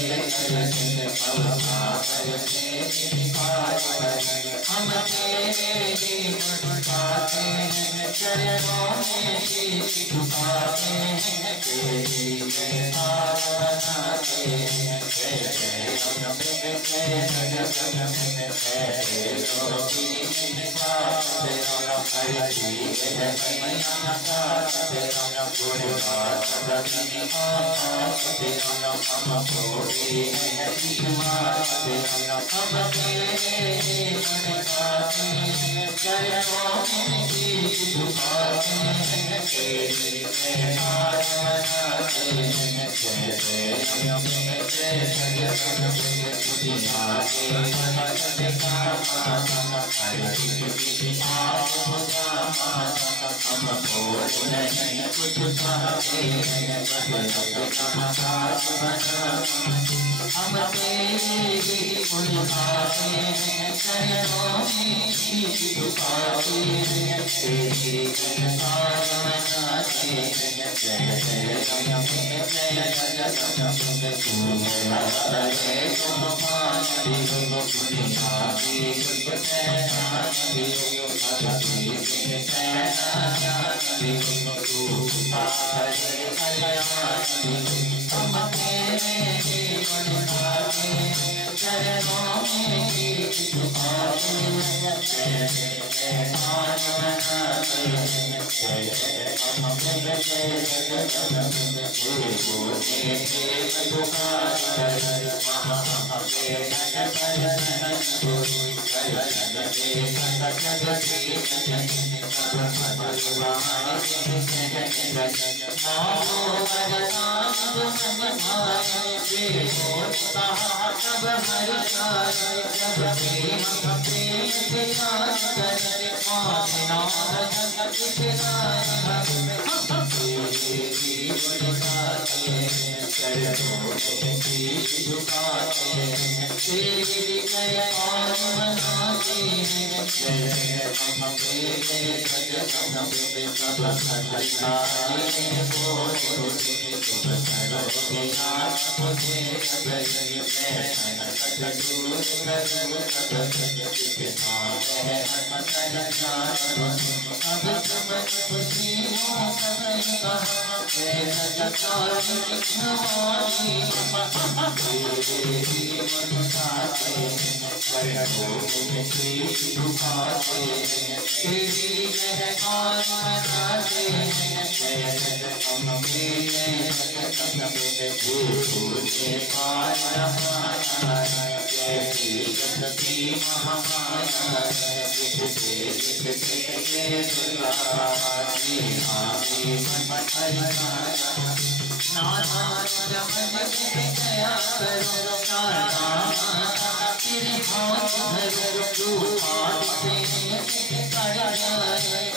हम तेरे ही मनाते चरणों में गीत दुखाते तेरी जयकार मनाते जय जय अनंत जय हम तेरे गुणगाते चरणों में गीत दुखाते तेरी जयकार मनाते जय जय अनंत जय तू मेरा हरे भगवान दुनिया की पहचान भक्ति की पहचान तू हरे कल्याण हम तेरे ही मनाते चरणों में गीत दुखाते जय जयकार मनाते जय जय अनंत जय मन भाए जे हो कहा तब हर जाए जब प्रेम प्रेम से याद करे माने नाम जगत तेरी जय और मनाते हैं जय हम तेरे भजन सब सत्सारे बोलो तुम करो याद मुझे गए मैं दूर करूं सब के नाम है मदन जानो अब समझ खुशी हो सब कहा मैं जगतारी हमारी तेरे जीवन साथे तेरी जयकार मनाते गया करो तेरे हाथ धरो जो हाथ से कर जाए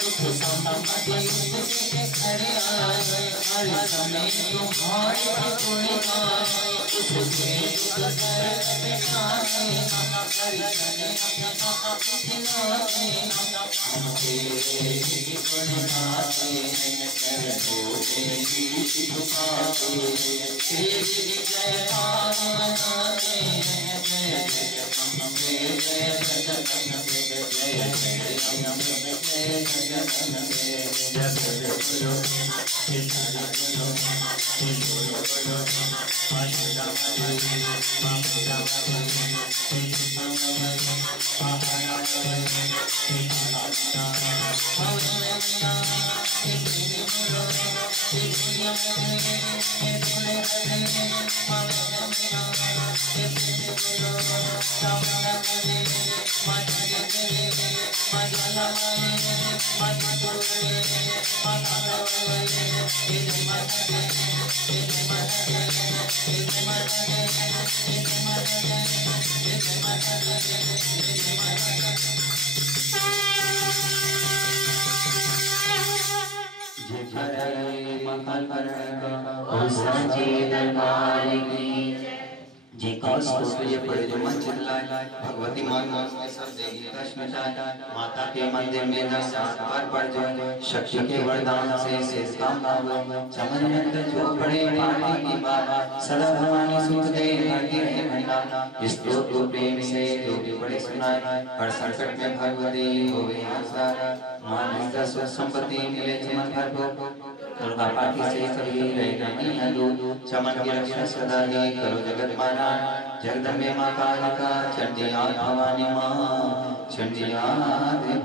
कुछ समझे उसके घर आए हर समय तुम्हारे गुण गाए उसके जे कौस तुझे पड़े जो मन चिल्लाए भगवती माता में सब देगी कष्ट मिटाए माता के मंदिर में 10 बार पढ़ जो शक्ति के वरदान से काम ना हो चमन में जो पड़े पानी की बात सदा भवानी सुख दे भरती रहे भंडारा इस तो प्रेम से जो भी पढ़े सुनाए हर संकट में भगवती होवे आसारा मान सुख संपत्ति मिले जीवन भर को दुर्गा पाठी से कभी रह नहीं हलो चमन की रक्षा सदा ही करो जगत माना जगदम्बे माँ कालिका चंडी भवानी माँ चंडी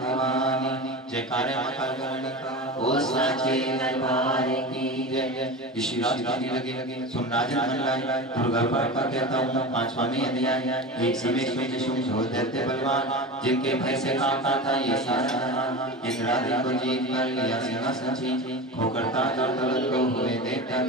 भवानी जयकारे माँ कालिका ओ साचे दरबार की जय। इसी रात गाने लगे सुन राजन मन लाए दुर्गा पाठ का कहता हूँ 5वां अध्याय एक समय में जिसमें जो दैत्य बलवान जिनके भय से कांपता था ये सारा इंद्रादी को जीत कर लिया सिंहासन छीन होकर दौलत को हुए देखता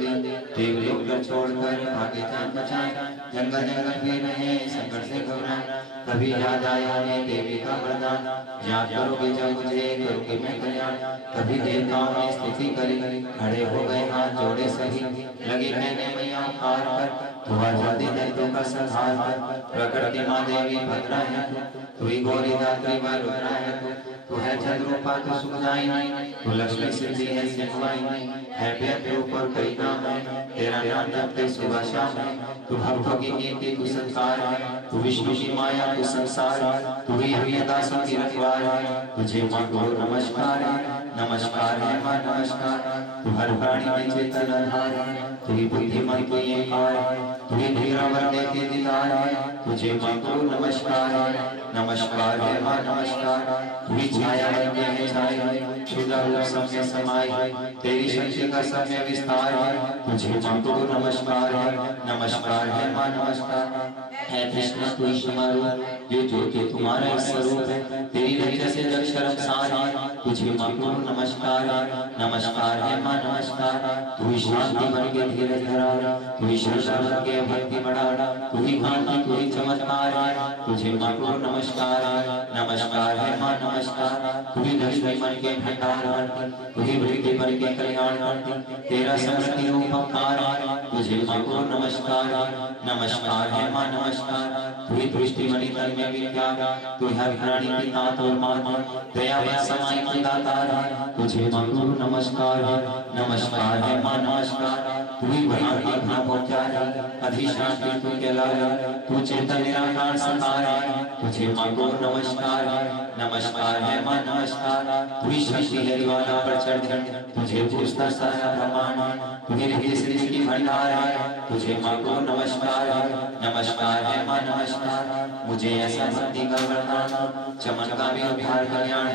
देव लोग कर छोड़कर भागे जान बचाए जंगल जंगल में रहे संकट से घबराए कभी याद आया उन्हें देवी का वरदान याद करोगे जब मुझे करूंगी मैं कल्याण कभी देवताओं ने स्तुति करी खड़े हो गए हाथ जोड़े सही लगी कहने मैया पार कर तू आजादी दैत्यों का संहार कर प्रकृति माँ देवी भद्रा है तू ही गौरी दात्री व रुद्रा है तू है चंद्रूपा तो सुखदाई तू लक्ष्मी सिद्धि है सिखवाई है बेटे ऊपर कई नाम है तेरा नाम जपते सुबह शाम है तू भक्तों की कीर्ति तू संसार है तू विष्णु की माया तू संसार तू ही हुई दासों की रखवार है तुझे माँ को नमस्कार है माँ नमस्कार तू हर प्राणी में चेतन आधार है तू ही बुद्धिमान तू ही कार है तू ही धीरावर देती दीदार है तुझे माँ को नमस्कार है माँ नमस्कार तू ही छाया है छाया क्षुदा रूप सब में समाई तेरी शक्ति का समय विस्तार है तुझे माँ को नमस्कार है माँ नमस्कार है कृष्ण तू ही हमारा ये ज्योति तुम्हारा स्वरूप है तेरी रक्षा से जग शर्मसार है तुझे माँ को नमस्कार नमस्कार नमस्कार है माँ नमस्कार। तू ही शांति बन के धीरज धरा, तू ही श्रद्धा बन के भक्ति बढ़ा, तू ही कांति तू ही चमत्कार है, तुझे माँ को नमस्कार नमस्कार है माँ नमस्कार। तू ही लक्ष्मी बन के भंडार, तू ही वृद्धि बन के कल्याण, तेरा समृद्धि उपकार, तुझे माँ को नमस्कार नमस्कार है माँ नमस्कार। तू ही दृष्टि मणि तन में विद्या, तू है प्राणी की तात और मान, दया व समाई की दातार, तुझे माँ को नमस्कार नमस्कार है माँ नमस्कार। तू ही भगवान की भाव पहुँचाए, अधिष्ठान तू के लाए, तू चेतन निराकार साकार, तुझे माँ को नमस्कार नमस्कार है माँ नमस्कार। तू ही शक्ति है दीवाना पर चढ़, तुझे पूछता सारा ब्रह्मांड, तू ही हृदय सृष्टि भंडार है, तुझे माँ को नमस्कार नमस्कार है माँ नमस्कार। मुझे ऐसा भक्ति का वरदान, चमन का भी उद्धार कल्याण,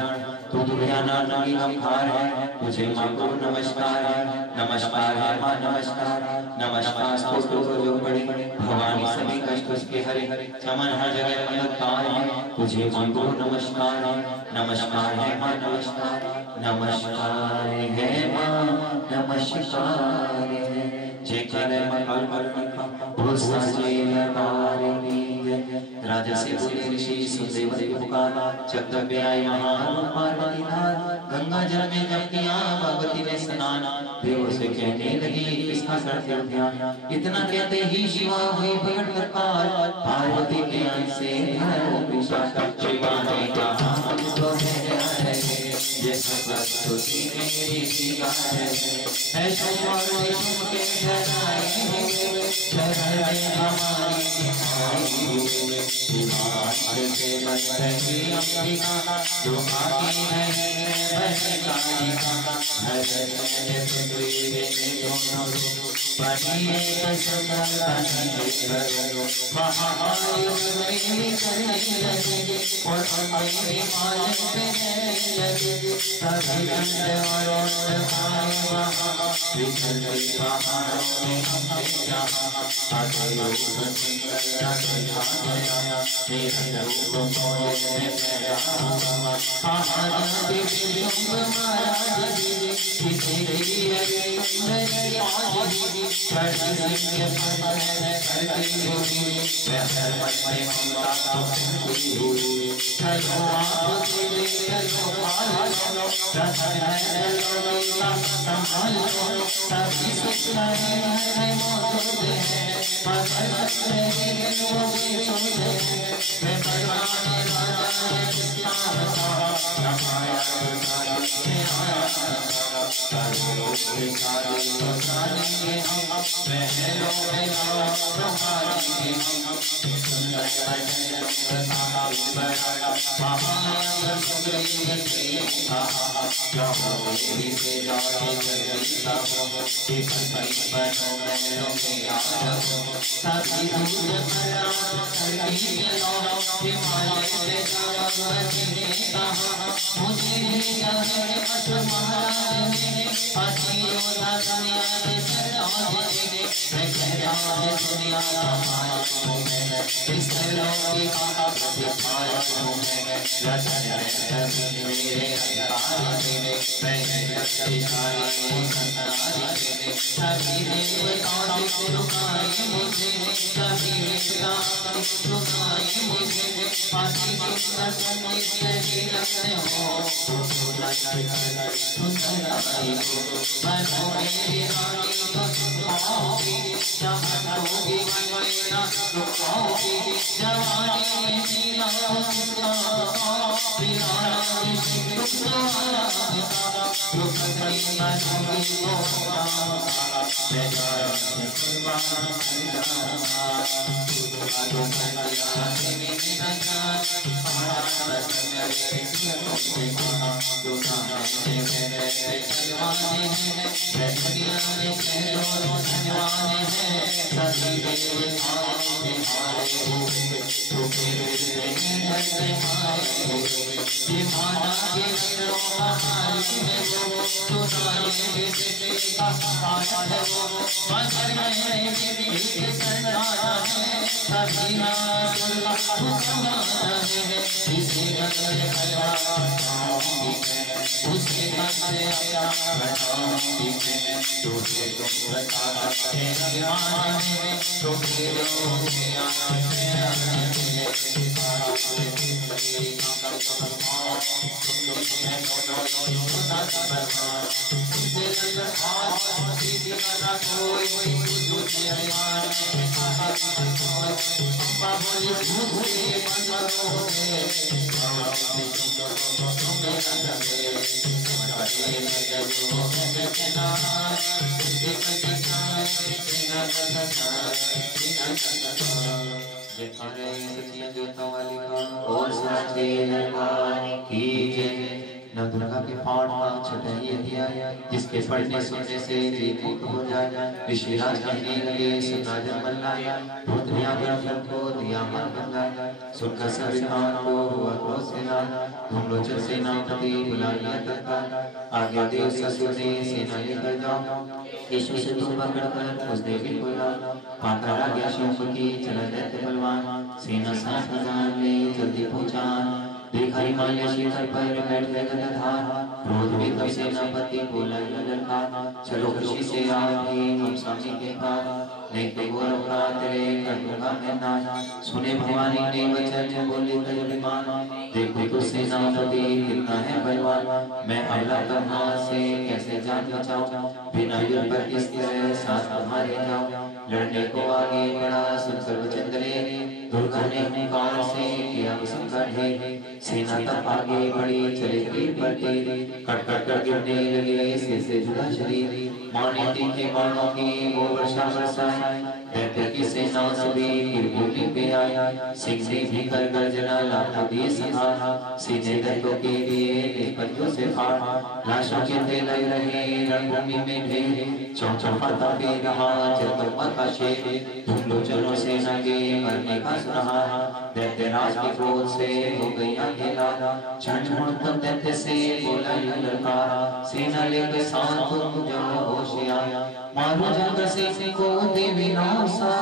तू दुनिया नाटकी गंभार है, तुझे माँ को नमस्कार नमस्कार है माँ नमस्कार। नमस्कार स्तोत्र को जो पढ़े, भवानी सभी कष्ट उसके हरे, चमन हर जगह मददगार है, तुझे माँ को नमस्कार नमस्कार है माँ नमस्कार। नमस्कार है माँ नमस्कार है, जय करे मंगल करने बोल साचे दरबार की जय। राजा से बोले ऋषि सुनदेव ने पुकारा, जब तक पे आई महान पार्वती धार, गंगा जल में जब किया भगवती ने स्नान, देव से कहने लगी किसका करते हो ध्यान। इतना कहते ही शिवा हुई प्रकट तत्काल, पार्वती के अंश से शिवा ने कहा तो है ये सब स्तुति मेरी स्वीकार है, शंकर तुम के धराए हुए शरण में हमारी आई हुए, विमान से बच रही अंबिका जो आती है कालिका, हर पृथ्वी में दोनों बनी एक सुंदर बनी महाआयु में करने लगे और हमें माल पे लगे, सभी दंड और आए वहाँ विचल पहाड़ों में हमने जहाँ आगे रूप सुंदर दिखाया, तेरा रूप मोल में पैदा हुआ, महाराज महाराज किसी की सुंदरी आज चढ़ी के मन में करती हुई बहर मन में ममता तो करती हुई, चलो आप दिल चलो पालो रतन है चलो संभालो, सभी सुख है मौजूद है, मगर तेरे वो बेसुध है, मैं बरमाने राजा है कितना बता रमाया करोड़ों के सारे तो जानेंगे हम, महलों में तुम्हारी हम, सुंदर महान सुंदरी क्या हो मेरी से जाके जगदीशा हो, कि पत्नी बनो महलों में आज हो, सभी दूर करना धरती में लो, हिमालय से भगवती ने कहा मुझे भी जाने अस महाराज ने, असीयों दुनिया के सरदार ने, मैं कहता है दुनिया हमारी है, इस लोके का प्रतिपाल है, रतन है मेरे अधिकारी ने, मैं शक्तिशाली संसारी ने, सभी देवताओं से रुकाए मुझे, सभी देवता रुकाए मुझे, आदि सुंदर सुंदरी लगते हो, सुंदराई हो, बनो मेरी रानी तो सुखाओगी, जहानोगी मेरा सुखाओगी, जवानी में जीना हो सुखाओ, पिलाना मुझे दुख तुम्हारा होगा, दुख नहीं बनोगी तो होगा, मैं जान से कुर्बान कर जाऊंगा, तुम बंदिया मेरी नजान, हमारा बचन मेरे से कहा, दुनिया से चलवाने हैं, मैं दुनिया में दोनों धनवाने हैं, सभी देवताओं के हारे हुए, तो फिर घर से मारे हुए, ये माना के नजरों का हारी में वो, सुनाए बेटे का पाठ है वो, मगर मैं एक सरदारा है, सभी नासुर हुक्माना है, इसे गले भला पाऊंगी मैं, उसके नाते प्रणामी में टूटे तुम बता के अभिमान में टूटे रोगे आने न दुर्गा के पाठ का छटाइए दिया जिसके पढ़ने सुनने से जीव मुक्त हो जाए। ऋषिराज कहने लगे सुन राजन मल्लाए भूत व्याघ्र को दिया मन बदलाए। सुनकर सब विद्वान को हुआ क्रोध से लाल धूमलोचन सेनापति बुला लिया तत्काल। आज्ञा देव ससुर ने सेना लेकर जाओ यीशु से तुम पकड़कर उस देवी को लाओ। पाकर आ गया शोक की चला दैत्य बलवान सेना 60,000 ले जल्दी पहुंचा। देखा हिमालय शिखर पर बैठे गदाधार क्रोध में तब सेनापति बोला ललकार चलो खुशी से आओ हम स्वामी के पास देखते गौरव का तेरे कर दूंगा मैं नाश। सुने भवानी ने वचन बोले तजभिमान देखो तो सेनापति कितना है बलवान। मैं अगला करना से कैसे जान बचाऊं बिना युद्ध पर किस तरह साथ तुम्हारे जाऊं। लड़ने को आगे बढ़ा सुनकर वचन दले दुर्गा ने हुंकार से किया संकट सेना तब आगे बढ़ी चले तीर पर तीर कट कट कर गिरने लगे सिर से जुड़ा शरीर। माने तीखे बाणों की वो वर्षा बरसाई दैत्य की सेना सभी भूमि पे आई। सिंह से भी कर गर्जना लाखों दिए सहारा सीधे दैत्यों के लिए निपटों से फाड़। लाशों के ढेर लग रहे रणभूमि में ढेर चौचौफाता पे रहा चतुर्मा का शेर। तुम लोचनों से नगे मरने का सुना दैत्य राज के क्रोध से हो गई अकेला। क्षण तब दैत्य से बोला यह ललकार सेना लेकर साथ तुम जाओ होशियार। मारो जाकर से को देवी नासा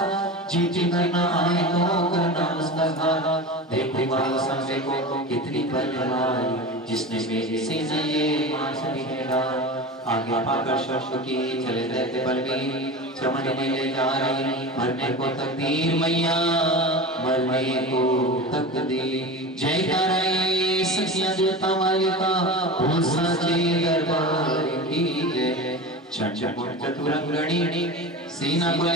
जीती करना आए तो करना उसका हारा। देखो भाई समझे को कितनी बलवान जिसने मेरी सेना ये मार सभी है। आगे पाकर शस्त्र की चले दैत्य बलवीर चमन ले जा रही मरने को तकदीर मैया मरने को तकदीर। जय कराए सखिया जोता वाली का हो साचे दरबार की जय। चतुरंगणी सेना को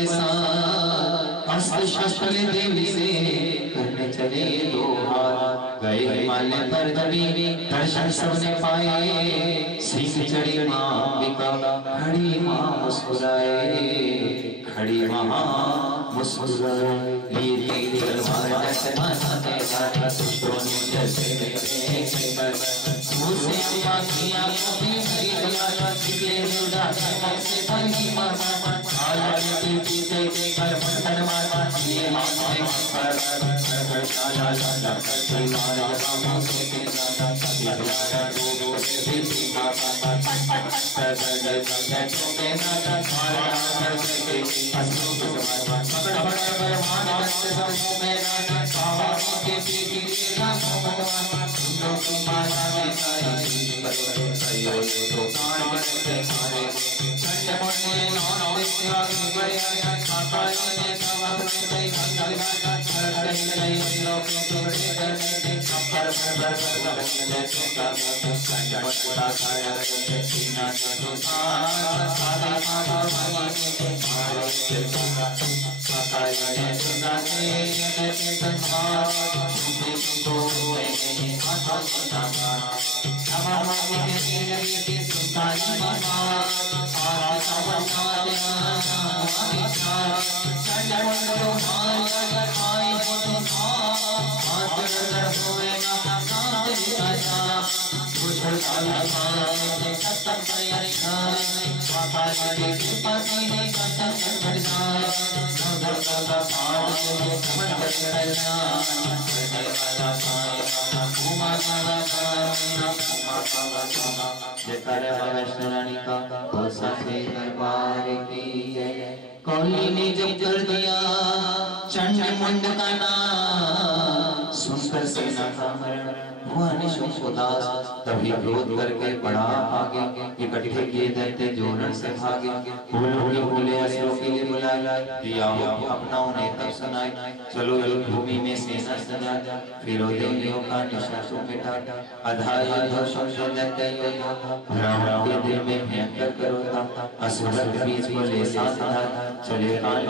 अस्त्र शस्त्र देवी से करने चले दो हाथ। गए हिमालय पर दबी दर्शन सबने पाए सिंह चढ़ी मां अंबिका खड़ी मां मुस्कुराए खड़ी मां मुस्कुराए। लीली तलवार जैसे माथे जाने दुष्टों ने जैसे मुझसे अम्मा की आंखों में भरी दया निकले जुड़ा से बनी मां आला के पीछे कर बंधन मार ये माथे पर शाला शाला कर मारा राम से के जाना लगला दो से भी माता कर के नाना खाला कर के असुर समार पकड़ पकड़ मान से सब में नाना सावा के पीछे नाम भगवान तुम लोग माला में साई करो सयो तो प्राण से मारे चंड पड़ने नाम से आगे बढ़िया साकाई ने सब अपने कई मंगल कर कहीं लोग टुकड़े करने पर लगने का चंड पड़ा खाया सीना तो सादा माता मानी के मारे के साकाई ने सुना के के संसार तुमको नहीं आता सुना हमारा के के सुखाई माता आरा सवनाया विचार चंड पड़ो माया आई तो आदर होए ना साथ राजा बुझल आला सत्य तैयारी खाए पापा के पासी ने सत्य कर जाए नगर का पार के समझ करना करने वाला साया घुमा वाला साया जयकार वैष्णो रानी का हो साथे दरबार की जय। कौली ने जब कर दिया चंड मुंड का नाम सुनकर सेना का मरण हुआ निशुंभ उदास, तभी क्रोध करके बढ़ा आगे, इकट्ठे किए दैत्य जोरण से भागे। बोले असुरों के लिए बुलाए, दिया अपना उन्हें तब सुनाए। चलो युद्ध भूमि में सेना सजा, फिरो देवियों का निशाचो मिटा। अधा युद्ध शंकर दैत्य योद्धा, रावण के दिल में भयंकर करोधा। असुर के बीच बोले साथ चले काल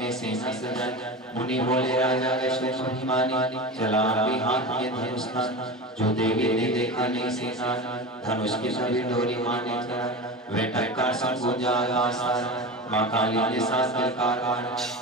में सेना सजाए। मुनि बोले राजा वैश्व अभिमानी, चला भी हाथ में धनुष था। जो देवी ने देखा नहीं सेना, धनुष की सभी डोरी माने चला। वे टक्कर सा पूजा आसार, माँ काली ने साथ मिलकर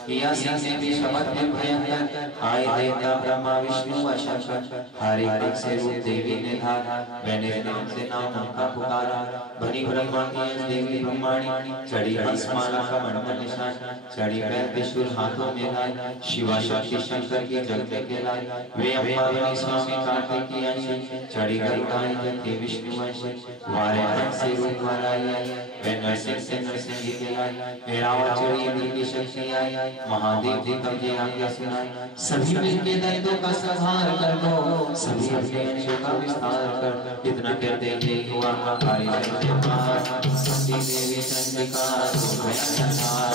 किया सीने भी शब्द में भयंकर। आए देवता ब्रह्मा विष्णु व शंकर, हर एक से रूप देवी ने धारा। मैंने नाम से नाम उनका पुकारा, बनी ब्रह्मा की देवी ब्रह्माणी। चढ़ी हंसमाला का मंडल निशान, चढ़ी पैर त्रिशूल हाथों में लाए। शिवा शक्ति शंकर की जग में कहलाए। वे अम्बा बनी स्वामी कार्तिक अंशी, चढ़ी गरुड़ाई जगती विष्णु वंशी। वारे हंस से रूप वालाई, वे नरसिंह से नरसिंह कहलाए। रावण चढ़ी इंद्र की शक्ति आई, महादेव जी तब ये आज्ञा सुनाई। सभी मिलके दैत्यों का संहार कर दो, सभी अपने अंशों का विस्तार कर। इतना कहते ही हुआ हमारी जयकार, सती देवी चंडिका भयंकर।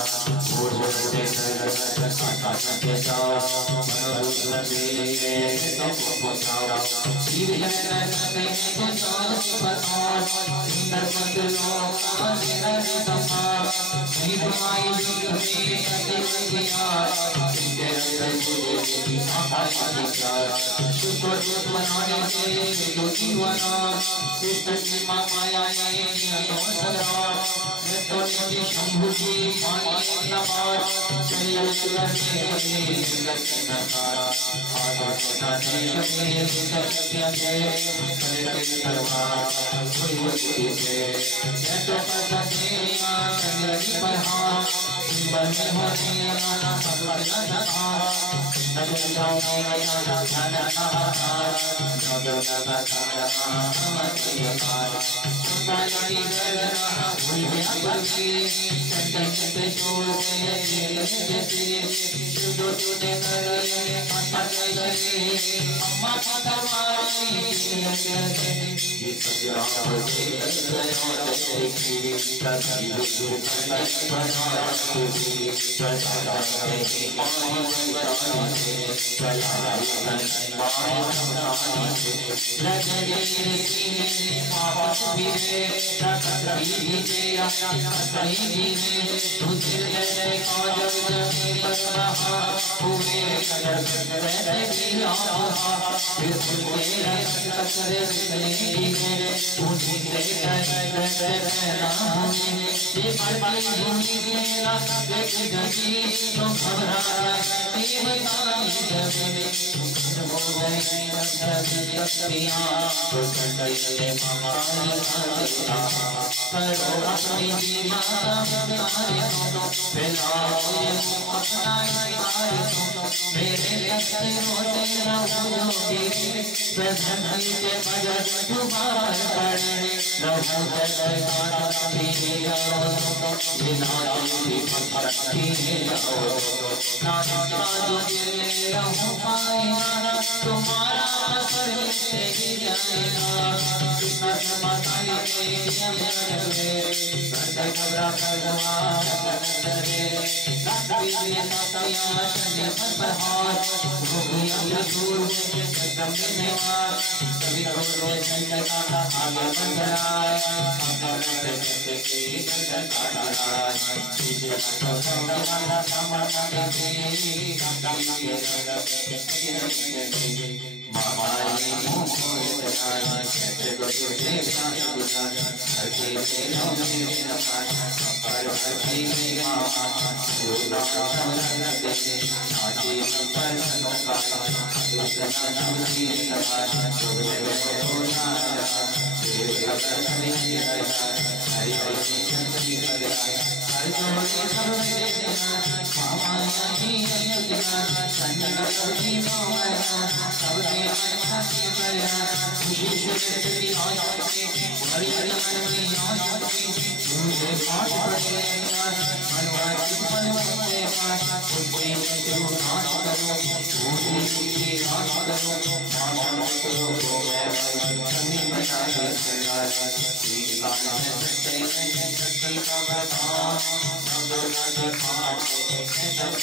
छोड़ छोड़ के आकाश में जाओ, मनोबुद्ध देवे सबको पहुंचाओ। शिव जगन्नाथ ने तो जान की बरसात, इंद्र मत लो मेरा संसार। नहीं तुम्हारी युद्ध में अति विचार, इनके रंग मुझे आकाश अधिकार। शुद्ध रूप बनाने से जो जीवना, इस धरती माया ने किया संग्राम। मृत्यु ने शंभु की मानी नमार, चले करने बने लक्ष्मणकार। आदर सदाने बने सत्य से, करे दरबार कोई वस्तु से। जैसे पसंदे चंद्रनी पर हाथ, बन में होने आना भगवान नखा। नगराओं में आना खाना नहार, नगरा खाना हमारे सुपारी गर्जना भूल गया बल्कि। चंदन से छोड़ के जैसे जो तूने करे माता जैसे। अम्मा का दरबारी ये सजाओ से गया देखी, कभी बुझ बना तुझे सजा नहीं पानी बचाने से। चला पानी लगे सीने वापस भी कभी तेरा कहीं भी तुझे जैसे काजल जमी पर रहा। हुए कदर रहते भी रहा, फिर तेरा कसरे नहीं है। उन्हीं से रहते रहना होने, ये बड़ी भूमि तेरा देख गई तो घबराया। ये बताई जब हो गई शक्तियाँ, तो ठंडी से मकान करो अपनी बीमार फैलाओ ये अपना मेरे लक्ष्य होते रहोगे। धरती के बगल तुम्हार पड़े रहो, जैसे तुम्हारा असर से ही जाएगा। पाठ पढ़े मनवाज बनवते उनके जो नाश करो भूमि की नाश करो मान करो वो मैं सभी बना दे सरदार तीन काल में सत्य का बरदान नंदोला के पाठ से सब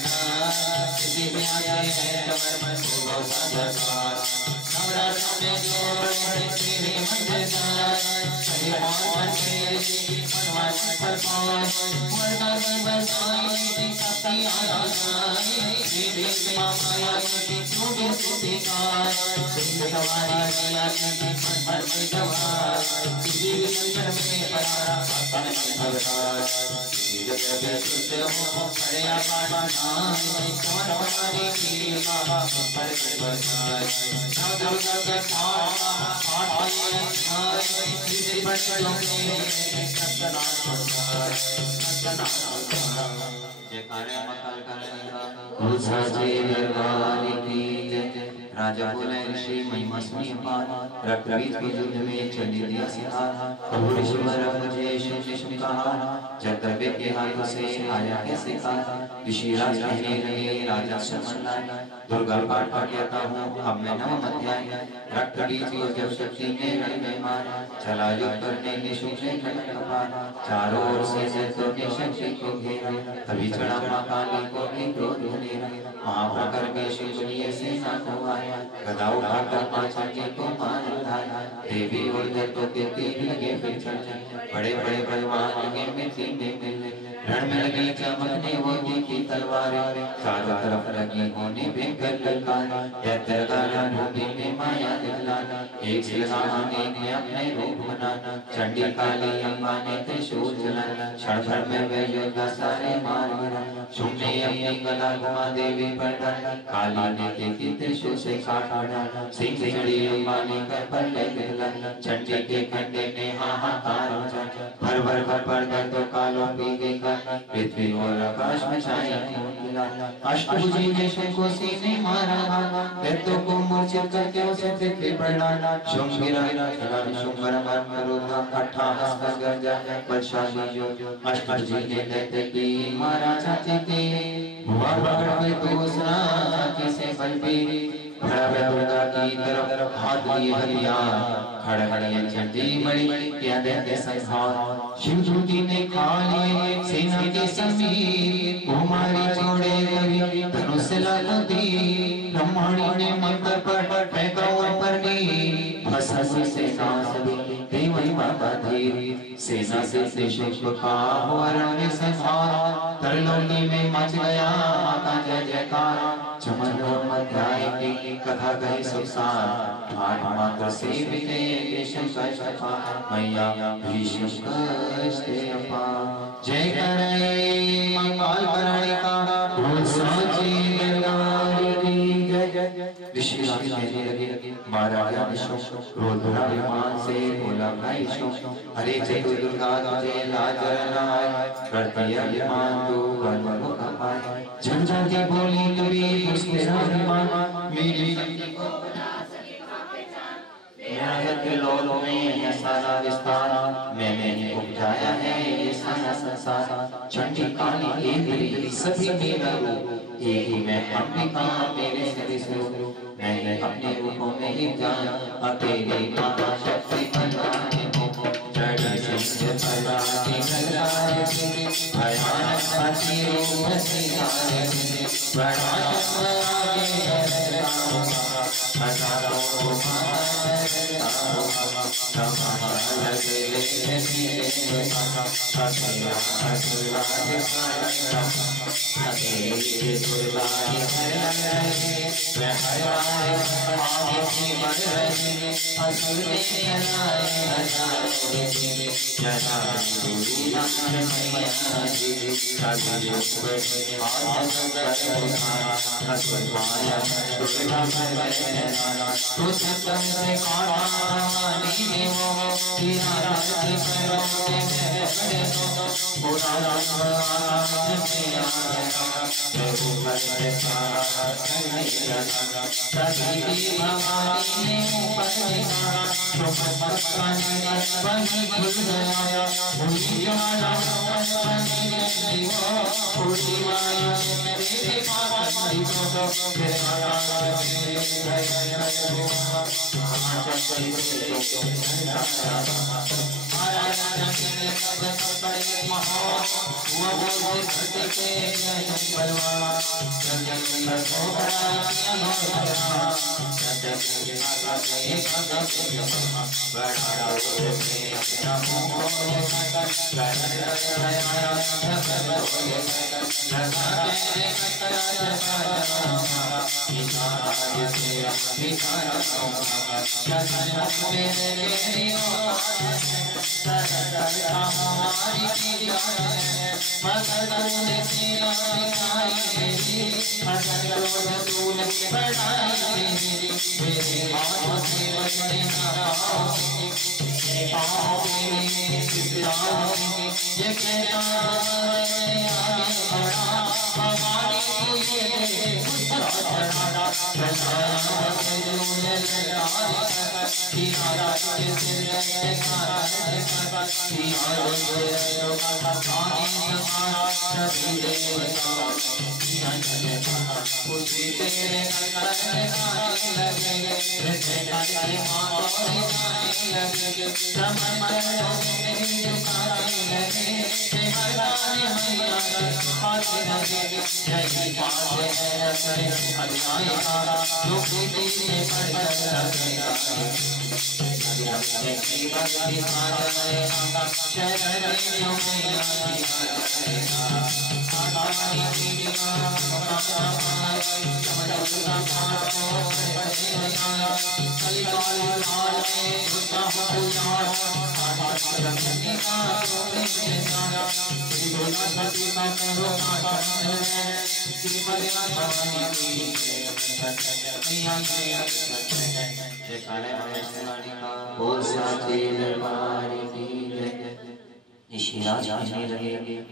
किसी भी आए हैं कमर में सुबह साधकार नवरात्र में जो श्री मंदिर सही मान के मनवाज पर पाए वर्णा की बसाई शक्ति आराधनाई देवी माया की छोटी छोटी कार सिंह सवारी किया की मन में जवार किसी भी अंतर में परारा अपन भगवान जब शुद्ध हो खड़े आपाना कौन हमारी की मां पर बरसाए नव दुर्गा के पाठ पाए किसी बड़े लोगे सतना जयकारे मकाल कर साजे दरबार की राजा बोले ऋषि महिमा सुनी पार रक्तबीज के युद्ध में चली दिया सिहार ऋषिवर मुझे शिव कहा जब तबे के हाथों से आया है सिखार ऋषि राज कहने लगे राजा सुन दुर्गा पाठ कहता हूँ अब मैं नव अध्याय रक्तबीज को जब शक्ति ने रण में मारा चला युद्ध करने निशु ने कपार चारों ओर से ने शक्ति को घेरा तभी चढ़ा मां काली को क्रोध धनेरा महाप्रकर के शिव लिए सेना को आया गदा उठाकर पांचाली को मार डाला देवी और दैत्यों के तीर लगे फिर चल बड़े बड़े बलवान लगे मिट्टी में मिलने रण में लगी चमकने वो की तलवारें चारों तरफ लगी होने भयंकर ललकार दैत्यगारा भूमि में माया दिखलाना एक सिलहाने ने अपने रूप बनाना चंडी काली अम्बा ने त्रिशूल चलाना क्षण भर में वे योद्धा सारे मार गिरा शुंभ ने अपनी गदा घुमा देवी पर डाला काली ने देखी त्रिशूल से काट डाला सिंह चढ़ी अम्बा ने कर पर ले दिखलाना चंडी के कंधे ने हाहाकार मचा भर भर भर भर दर्दों कालों की गई पृथ्वी और आकाश में छाया अष्टभुजी ने शुंभ को सीने मारा दैत्यों को मूर्छित करके उसे पृथ्वी पर डाला शुंभ गिरा चला शुंभ मन क्रोध अट्ठा हंसकर गरजा बलशाली जो अष्टभुजी ने दैत्य की मारा चाहते थे हुआ पकड़ में दूसरा किसे बल पे बड़ा दुर्गा की तरफ हाथ लिए हथियार खड़खड़े चंडी मणि क्या देते संहार शिव जी ने खा लिए सेना के समीर कुमारी छोड़े कभी धनुष लाती ब्रह्माणी ने मंत्र पर फेंका ऊपर नी हंस हंस सेना सभी देवी माता धीर सेना से शिव का हुआ रण संहार तरलोकी में मच गया माता जय जयकार चमन अध्याय की कथा कहे सुसार आठ मात्र से विजय केशव कष्टपा मैया भीष्म कष्टे अपा जय करे मंगल करणे का साची दरबार की जय ऋषि कहने लगे महाराजा विष्णु क्रोध भरा विमान से बोला भाई शोक अरे जय दुर्गा तुझे लाज रनाय करती अभिमान तू बल मुख पाए झंझाती बोली कभी उसके अभिमान मेरी शक्ति को के लोलों में है सारा विस्तार मैंने उपजाया है ये सारा संसार चंडी काली इंद्री सभी मेरा रूप एक ही मैं अंबिका मेरे सभी स्वरूप मैंने अपने रूपों में ही जाना अकेली माता शक्ति बनाने को जड़ सिंह पराती गलाए भयानक अति रूप सिंहारे बड़ा आगे रहूंगा हजारों को माता लगे वही खुल गया भूली जाना पूरी माया तेरे पास तो फिर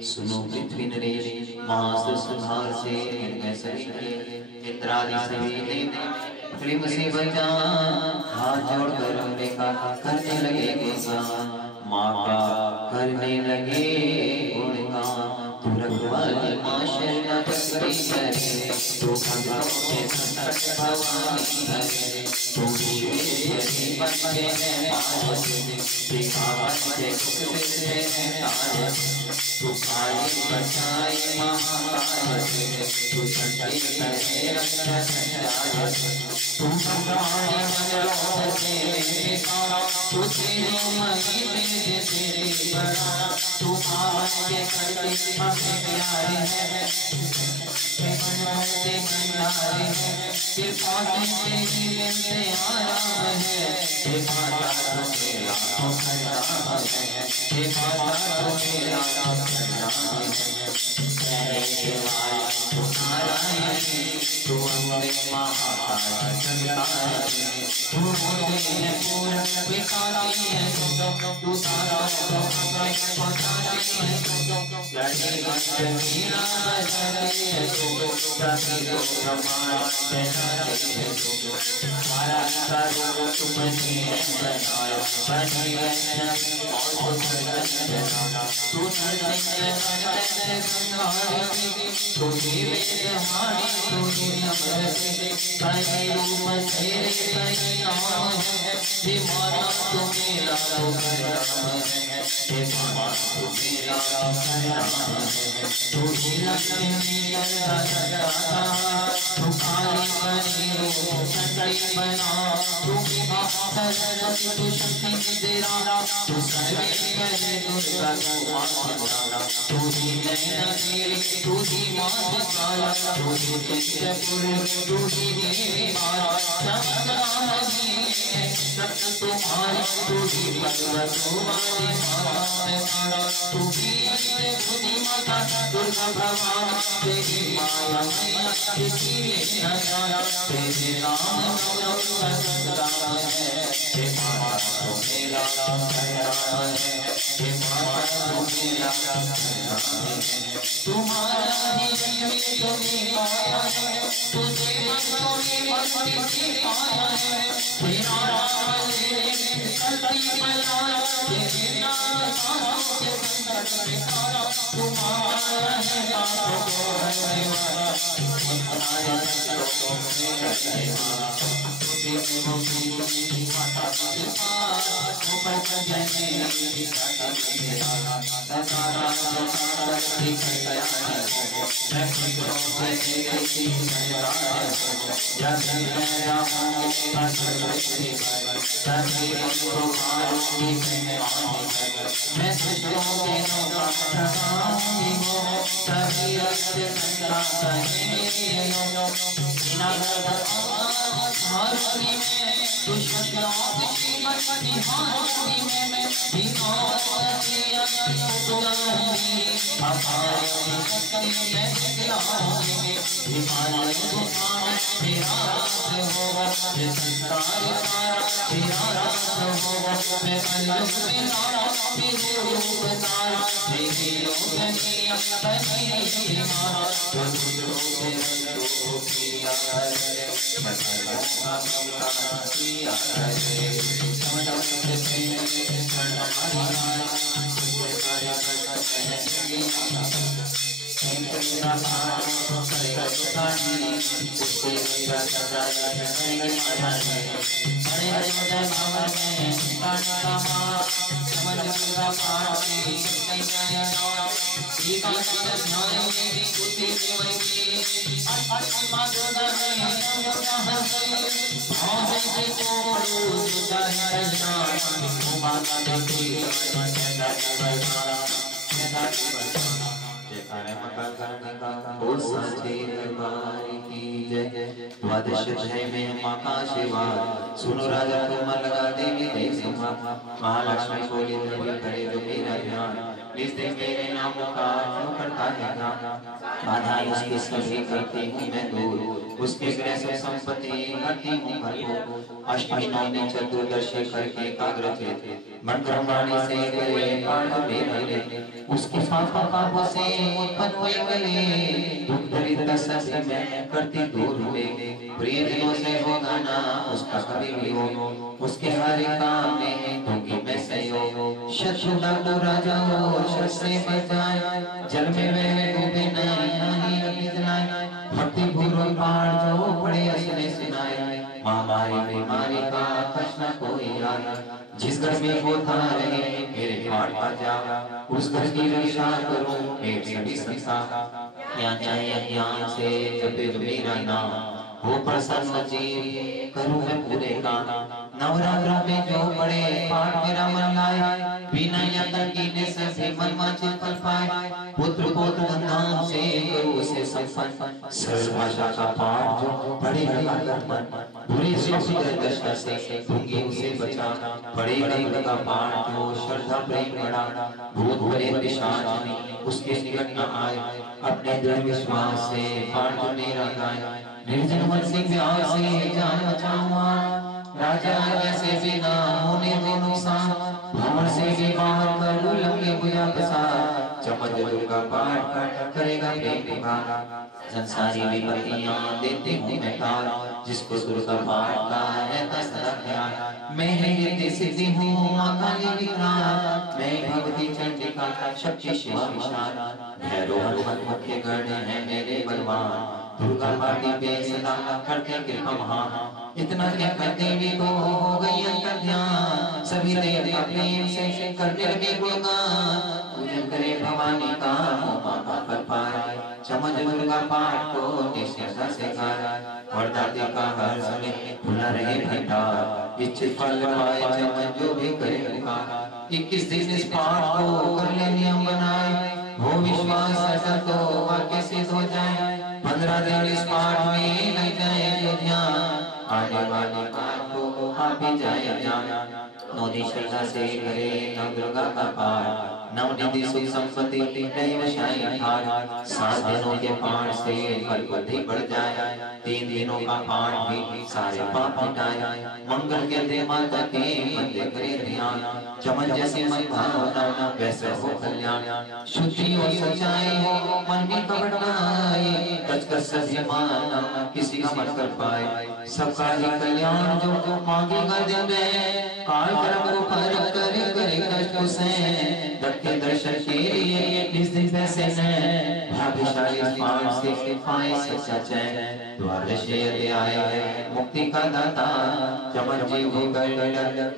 सुनो पृथ्वी नरेश महासुर सुधार से इंद्रादि सभी देव फिल्म से बचा हाथ जोड़कर देखा करने लगे गुणगान माँ का करने लगे गुणगान तू रघुवाली माँ शरणागत करे तू भक्तों के संकट भवानी हरे तू विश्वेश्वरी बनते हैं आज दिखा बनते से आज तू काली बचाई महाकाल तू संकट करे रक्षा संजाय तू भगवानी मनोहर से तू तेरे महिमे तेरे बड़ा तू पावन के करते हमें प्यारे हैं से भंडारे हैं फिर पाते तेरे से आराम है हे माता तो मेरा तो खजाना है हे माता तो मेरा तो खजाना है के वाले तू नारायणी तू अम्बे महाकाल संतानी तू मुझे पूरा विकासी है तू सारा तो हमें पहुंचाती है लड़ी बंद मीरा बजाती है प्रति दो हमारा बैठाती है हमारा करो तुमने बनाया बनी रहना और तू धरती में गंगारी तू जीवे जहानी तू अमृत कई रूप तेरे कई नाम है हे माता तू मेरा तो नाम है हे माता तू मेरा नाम है तू ही लक्ष्मी दाता तू काली बनी हो शक्ति बना तू सरस्वती तू शक्ति तेरा तू सर्वेश्वरी दुर्गा तू माता तू ही नैना तेरी तू ही माता काला तू ही चित्रपुर तू ही देवी माता सब नाम ही सब तुम्हारी तू ही भगवत तुम्हारी माता तू ही बुद्धि माता दुर्गा भगवान तेरी माया मैया किसी ने न जाना तेरे नाम राम है हे माता तो मेरा नाम है हे माता तो मेरा नाम है तुम्हारा ही जन्म तुम्हें पाया है तुझे भक्तों ने भक्ति सिखाया है तेरा नाम ले दानों के संकट में तारा तुम्हारा है पापों को हरने वाला तुम्हारे संकटों में रखने वाला तुझे वो मेरी माता पिता ऊपर चढ़ने की दाता मेरा सतारा सतारा की करया है मैं खुशियों से देखी मेरा है या मेरा हूँ मेरा सर्वश्री या मेरी तुम्हारों की मैं खुशियों के नौका सताऊंगी वो सभी रक्त संता कहेंगे बिना हारूनी में दुश्मनों की मस्ती हारूनी में मैं बिना तुझाऊंगी हमारे शक्ति में दिखलाऊंगी हिमालय तूफान तेरा राज होगा ये संसार सारा तेरा राज होगा मैं कलयुग में लाया मेरे रूप तारा मेरी योगनिया बनी मारा जो दूसरों के रंगों किया है मैं सर्वथा किया है समझ से प्रेम क्षण हमारी सारे तेरा पार करेगा सुखानी उसके मेरा सदा करेंगे माने बड़े बड़े बाबा में काटा मां समझ मेरा पार की नहीं जाए एक आनंद ध्यान में उसी देवकी आत्मा दुर्गा में जहाँ से भाव से को जुदा है वो माता देवी जगह बोल साचे दरबार की जय द्वादश अध्याय में माँ का आशीर्वाद सुनो राजा तुम लगा देवी देव संवाद महालक्ष्मी बोली देवी करे जो मेरा ध्यान इस दिन मेरे नामों का क्यों करता है ध्यान बाधा उसकी सभी करती हूँ मैं दूर उसके ग्रह से संपत्ति करती हूँ भरपूर अष्टमी चतुर्दशी करके एकाग्रचित मन ब्रह्मांडी से गए पाठ मेरा ले उसके पापों पापों से उत्पन्न हुए गले दुख दरिद्र सबसे मैं करती दूर हुए प्रिय दिलों से होगा ना उसका कभी भी हो उसके हर काम में दूंगी मैं सहयोग शत्रु को राजा हो शर से बचाए जल में वह डूबे नहीं अभी जलाए भक्ति पूर्वक पाठ जो पड़े असने सुनाए महामारी बीमारी का कष्ट न कोई आए जिस घर में होता रहे मेरे पाठ का जाओ उस घर की रक्षा करो मेरी सभी संसार या चाहे अज्ञान से जपे मेरा नाम हो प्रसन्न जीव करूं मैं पूरे काम नवरात्रों में जो पड़े पाठ मेरा मन लाए बिना यत्न कीने सभी मन वांछित फल पाए पुत्र पौत्र धन से करूं उसे संपन्न सरल भाषा का पाठ जो पढ़ेगा मन बुरे स्वप्न दशा से दूंगी उसे बचा पढ़ेगा का पाठ जो श्रद्धा प्रेम बड़ा भूत प्रेत पिशाच उसके निकट न आए अपने दृढ़ विश्वास से पाठ मेरा गाए निर्जन मन से व्यास से जान बचाऊंगा राजा जैसे बिना होने दो नुकसान भ्रमण से भी बाहर कर लंबे बुया बसा चमक दुर्गा पाठ करेगा प्रेम का संसारी विपत्तियां देते हूँ मैं तार जिसको दुर्गा पाठ का रहता सदा ख्याल मैं ये सिद्धि हूँ अकाली विकराल मैं भगवती चंडिका शक्ति शिवा विशाल भैरव हनुमत मुख्य गण है मेरे बलवान दुर्गा पाठी पे सदा करते कृपा महान इतना क्या करते भी तो हो गई अंतर ध्यान सभी देवता प्रेम से करने लगे गुणगान पूजन करे भवानी का माता कर पाए चमन दुर्गा पाठ को निश्चयता से गाए वरदाते का हर समय खुला रहे भंडार इच्छित फल पाए चमन जो भी करे पुकार 21 दिन इस पाठ को कर ले नियम बनाए हो विश्वास ऐसा तो वाक्य सिद्ध हो जाए 15 दिन इस पाठ में लग जाए जो ध्यान आने वाले पाठ को आप ही जाए जान नौदी श्रद्धा से करे नव दुर्गा का पाठ नवनिधि सुख संपत्ति दैवशाही ठार 7 दिनों के पाठ से फल बुद्धि बढ़ जाए 3 दिनों का पाठ भी सारे पाप मिटाए मंगल के दे माता के मंदिर करे ध्यान चमन जैसे मन भावना वैसे हो कल्याण शुद्धि और सच्चाई हो मन में कपट न आए कचकच सभी माना किसी का मन कर पाए सबका ही कल्याण जो मांगेगा दे काल कर्म को पर करे कष्ट से के दर्शन के लिए इस दिन पैसे हैं भाग्यशाली पांच से पाए सच्चा चैन द्वार से आए मुक्ति का दाता चमन जीव होकर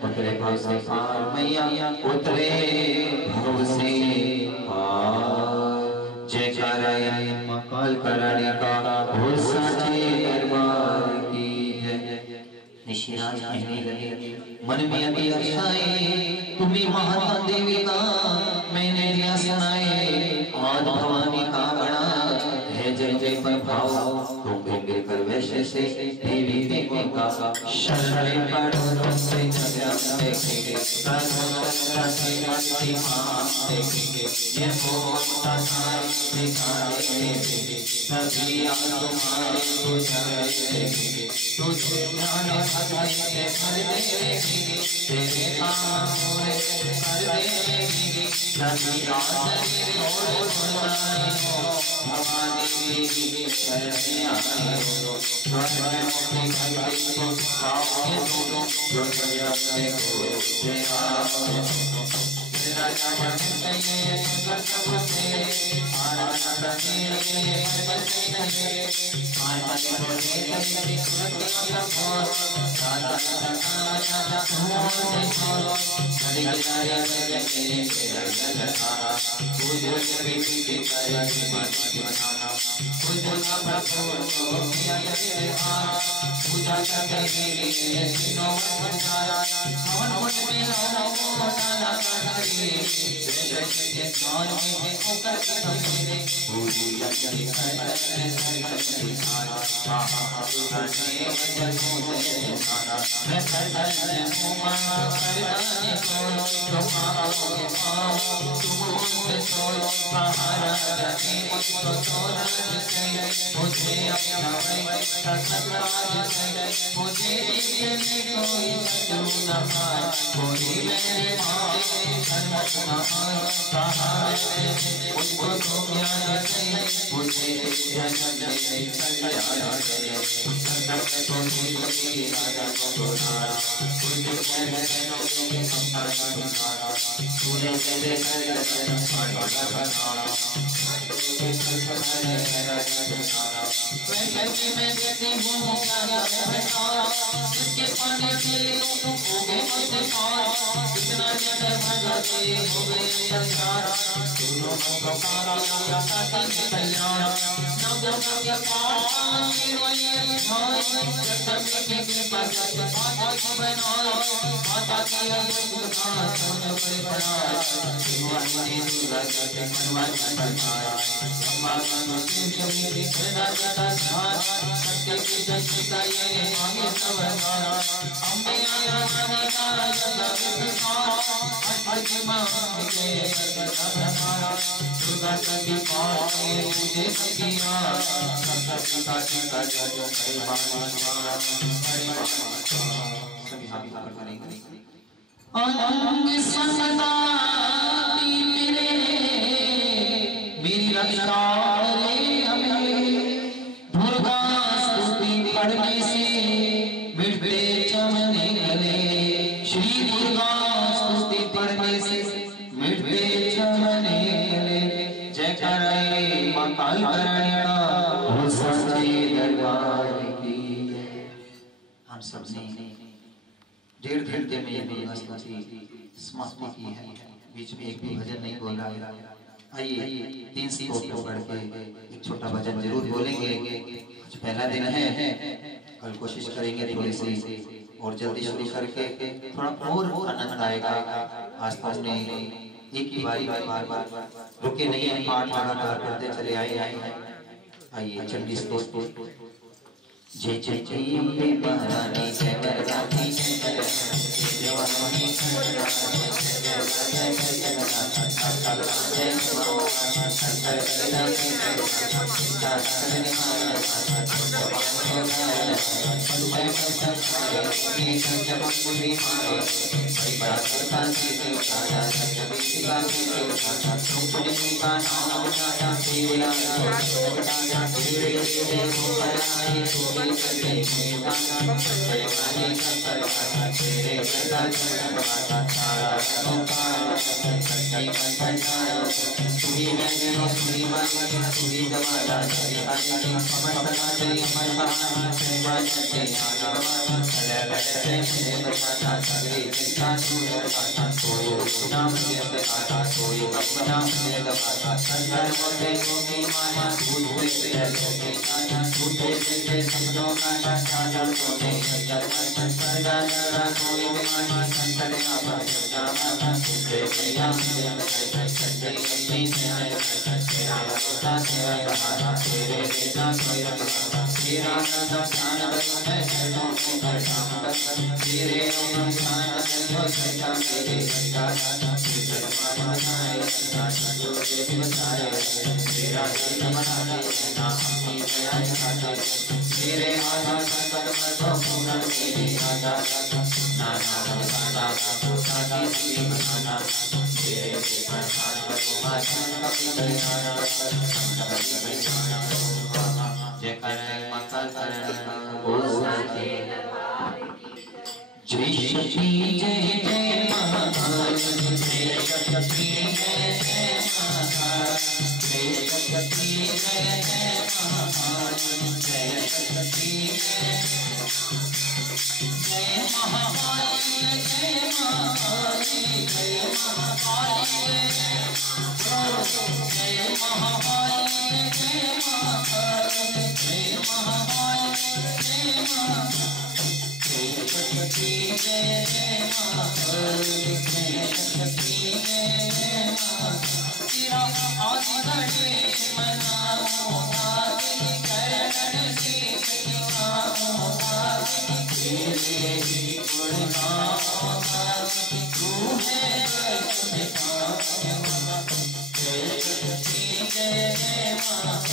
उतरे भाव से पार मैया उतरे भाव से पार जयकारा मकाल कराने का हो साचे दरबार की है। निशिराज कहने लगे मन में अभी आशाएं तुम्हें माता देवी का मैंने दिया सुनाए आज भवानी का बड़ा है जय जय प्रभाव तुम गिर कर वैसे से देवी देवी का शरण पड़ो से जगत देखेंगे सर्वत्र से मस्ती मां देखेंगे ये मोटा साई दिखाएंगे सभी आज तुम्हारे गुजर देखेंगे तुझे ज्ञान भक्ति से भर देंगे तेरे काम पूरे कर देंगे सभी आदर छोड़ सुनाई हो भवानी की शरण आई हो स्वर्ग मुक्ति भक्ति को पाओगे तुम जो जगत को तेरा राजा बनते ये सब से आनंद रहे बरसे रहे आनंद बोले तेरी कृपा सबको राजा राजा तुम्हारे छोड़ो नदी किनारे मेरे तेरा जगता पूजो बेटी के करे बनाना पूजो का प्रभु किया तेरे हाथ पूजा करते ही तीनों बंजारा हवन होने में लाओ नाना करके के स्वान में होकर के हमने पूरी यज्ञ करते हैं आने वचन मुझे खाना मैं करने उमा करने को तुम्हारे पाँव तुम मुझसे छोड़ सहारा रहे मुझको छोड़ा जिसे मुझे अपना वैसा सत्ताज से मुझे देखने कोई शत्रु न पाए कोई मेरे मारे धर्म महान कहा मैंने मुझको तो ज्ञान दे मुझे जन्म से कल्याण दे संकट को मुझे राजा को बुलाया मुझे कहने के संसार सुनाया तूने तेरे कर बड़ा बनाया मैं कहती मैं देती हूँ क्या बताया जिसके पानी से हो गए मुझे पार कितना जगह भगते हो गए संसार दोनों को पारा साथी के कल्याण नव के पार मेरे भाई जगत के कृपा से माता की बनाए माता की अनुग्रह सोने पर बनाए भगवान ने सूरज के मनवान बनाया ब्रह्मा का शिव जी सदा सदा ध्यान सत्य की जगत ये मांगे सब नारा अम्बे आया माने का जगत विस्तार अज मां के सदा दुर्गा सती पाए मुझे सखिया सत्य का टीका जो परिवार सभी हाथ ऊपर करेंगे अंग संगता तेरे मेरी रक्षा रे हमें दुर्गा स्तुति पढ़ने से मिटते चमने गले श्री दुर्गा स्तुति पढ़ने से मिटते चमने गले जय करे मां काल करणा हो सच्चे दरबार की। हम सब ने 1.5 घंटे में ये स्तुति समाप्ति की है बीच में एक भी भजन नहीं बोला है। आइए 3 स्तोत्र पढ़ के एक छोटा भजन जरूर बोलेंगे। आज पहला दिन है कल कोशिश करेंगे थोड़ी सी और जल्दी शुरू करके थोड़ा और आनंद आएगा। आज तो हमने एक ही बारी बार बार रुके नहीं है पाठ लगातार करते चले आए। आइए चंडी स्तोत्र जय जय जय अम्बे महारानी जय वरदानी जय जवानी जय शक्ति जय जय महाकाल जय शक्ति जय जय महाकाल जय शक्ति जय जय महाकाल जय शक्ति जय महाकाल जय महाकाल जय महाकाल जय महाकाल जय महाकाल जय महाकाल जय महाकाल शक्ति जय जय महाकाल जय शक्ति जय जय महाकाल तेरा आदि गणेश मनाओ आदि करण शीश निभाओ आदि तेरे ही गुण गाओ आदि तू है जय शक्ति जय जय महाकाल जय शक्ति जय जय महाकाल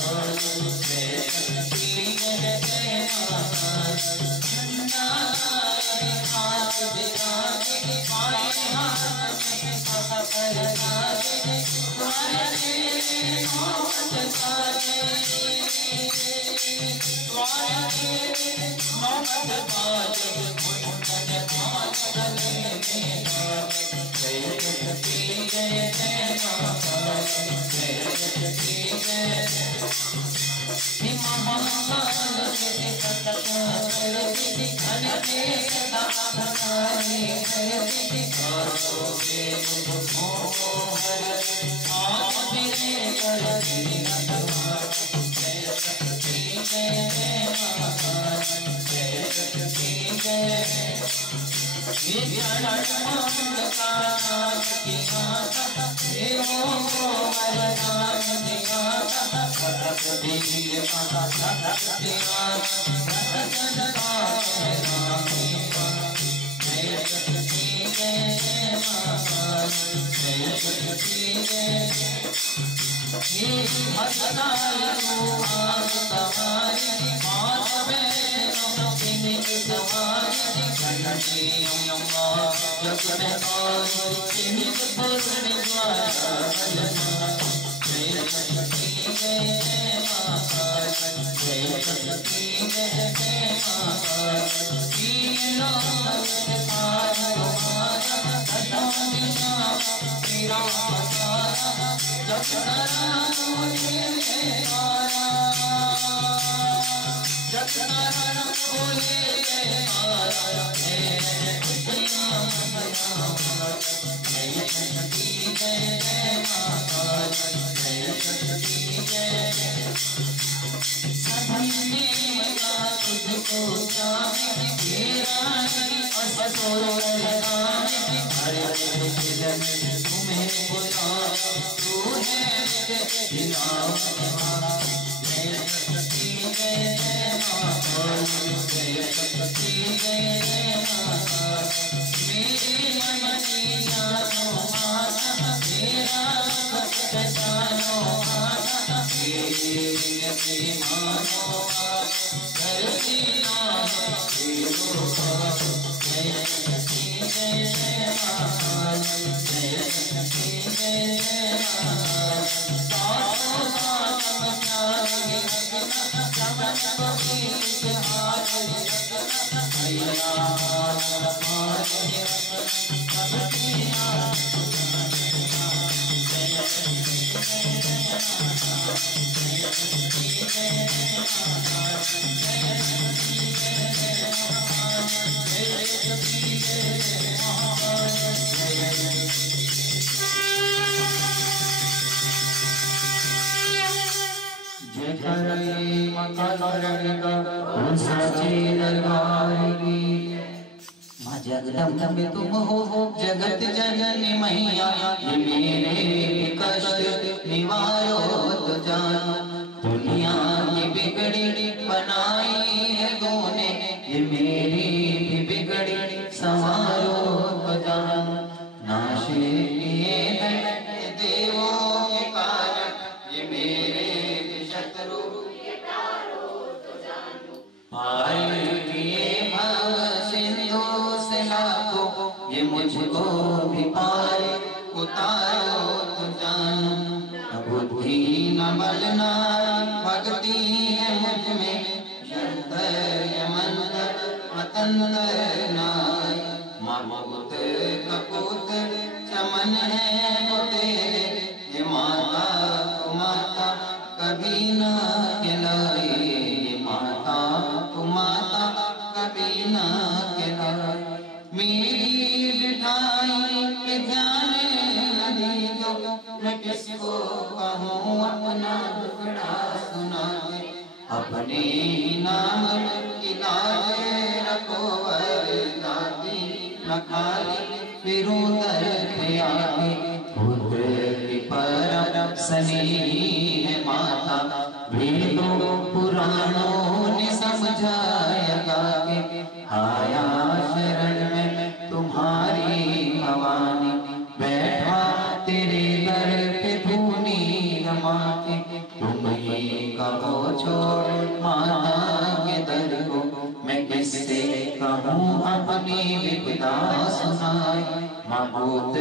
Jai जगदम्बे तुम हो जगत जननी मैया, ये मेरे कष्ट निवारो तो जानो। दुनिया की बिगड़ी बनाई है तूने, ये मेरी भी बिगड़ी संवारो तो जानो। नाशे किए हैं देवों के कारण, ये मेरे शत्रु पार किए भव सिंधु से लाखों, ये मुझको भी पार उतारो तो जानो। न बुद्धि न बल न भक्ति है मुझ में, यंत्र यमंत्र मतंत्र नाय। मामूत कपूत चमन है वो तेरे, ये माता माता कभी ना खिलाए। माता तू माता कभी ना खिलाए। मेरी बिठाई पे ध्यान न दीजो, मैं किसको कहूँ अपना दुखड़ा सुनाए। अपने नाम की लाज रखो वरदाती, न खाली फिरूं दर पे आके। पुत्र की परम स्नेही है माता, वेदों पुराणों ने समझाया के। आया शरण में तुम्हारी भवानी, बैठा तेरे दर पे धूनी रमा के। तुम ही कहो छोड़ माता के दर को, मैं किससे कहूँ अपनी विपदा सुनाए। माबूत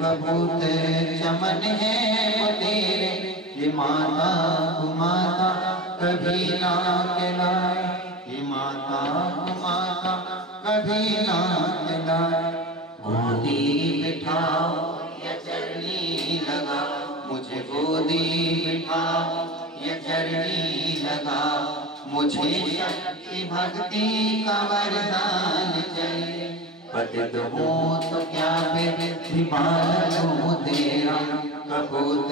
कबूत चमन है वो तेरे, ये माता तू माता कभी ना खिलाए। ये माता तू माता कभी ना खिलाए। गोदी बिठाओ या चरनी लगा, मुझे गोदी बिठाओ या चरनी लगा। मुझे शक्ति भक्ति का वरदान चाहिए। पतित हो तो क्या मानो तेरा, कपूत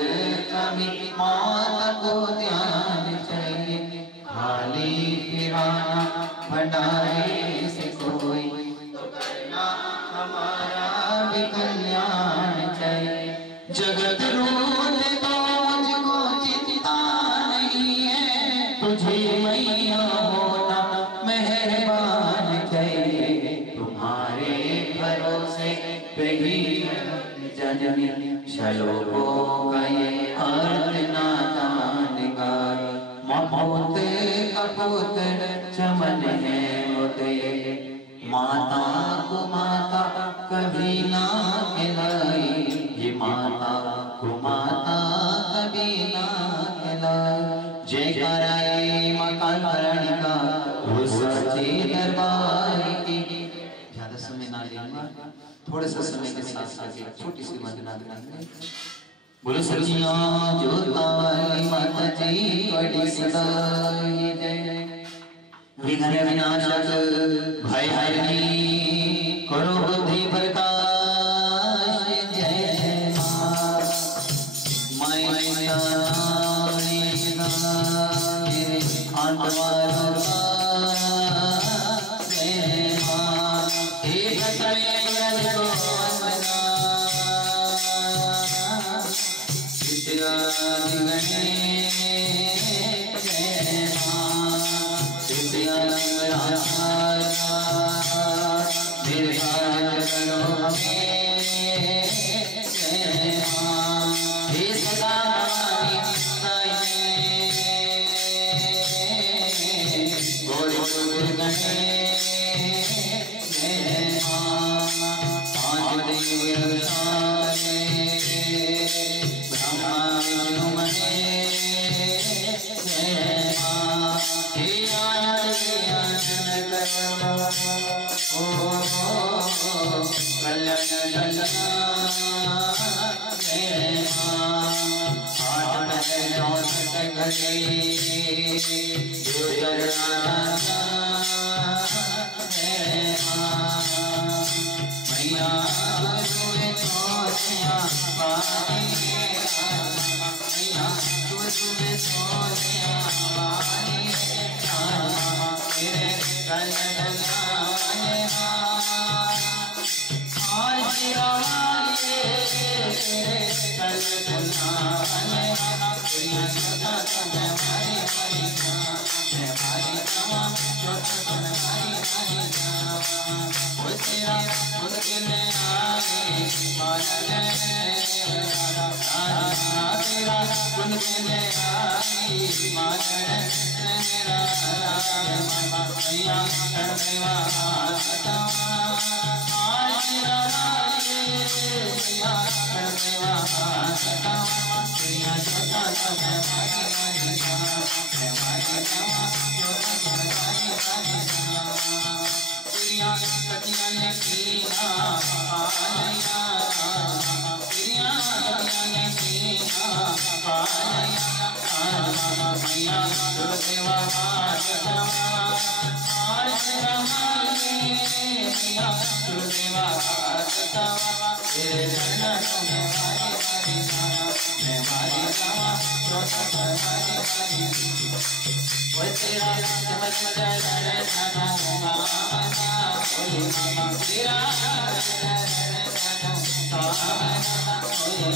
कभी माता को ध्यान चाहिए। खाली फिराना भंडारे से कोई, तो करना हमारा भी कल्याण चाहिए। जगत रोते तो मुझको चिंता नहीं है, तुझे मैया होना मेहरबान चाहिए। तुम्हारे भरोसे पे ही जननी श्लोकों का ये अर्थ नादान गाए। मामूत कपूत चमन है वो तेरे, माता को माता कभी ना खिलाई। ये माता को माता कभी ना खिलाई। जय कराए मकान भरणी का वो सच्चे दरबार की। ज्यादा समय ना लेना, थोड़े से समय के साथ साथ एक छोटी सी वंदना करेंगे। बोलो सचिया जोता वाली माता जी बड़ी सदाई जय। विघ्न विनाशक भय हरिणी करो बुद्धि प्रकाश जय जय मां। मैं आत्मा जय मां। हे भक्त को वंदना, मैया तुझे सोनिया पानी मैया तुझे सोनिया पानी तेरे कलना वाले आज रवाले तेरे कलना वाले दुनिया छोटा मैं मारी मारी मैं मारी जावा छोटा मैं मारी मारी जावा वो तेरा उनके ले आए मानने तेरा उनके ले आई मानने मेरा मैया करनेवा आज रवाले मैया करनेवा दुनिया छोटा मैं मारी मारी मैं मारी जावा छोटा मैं मारी मारी तेरिया कटिया ने कीना आलया तेरिया कटिया ने कीना आलया मैया दुर्देवा माता आज रमाले मैया दुर्देवा माता तेरे चरणों में मारी मारी मैं मारी जावा छोटा मैं मारी मारी वो तेरा चमक चरण जाना माना बोले मामा तेरा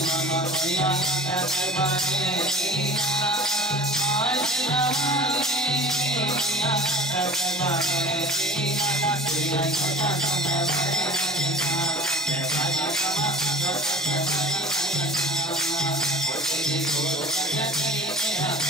मामा भैया दरबारे आज रवाले भैया दरबारे भैया छोटा मैं मारी मारी मैं मारी जावा छोटा मैं मारी मारी वो तेरी गोद तेरी मेरा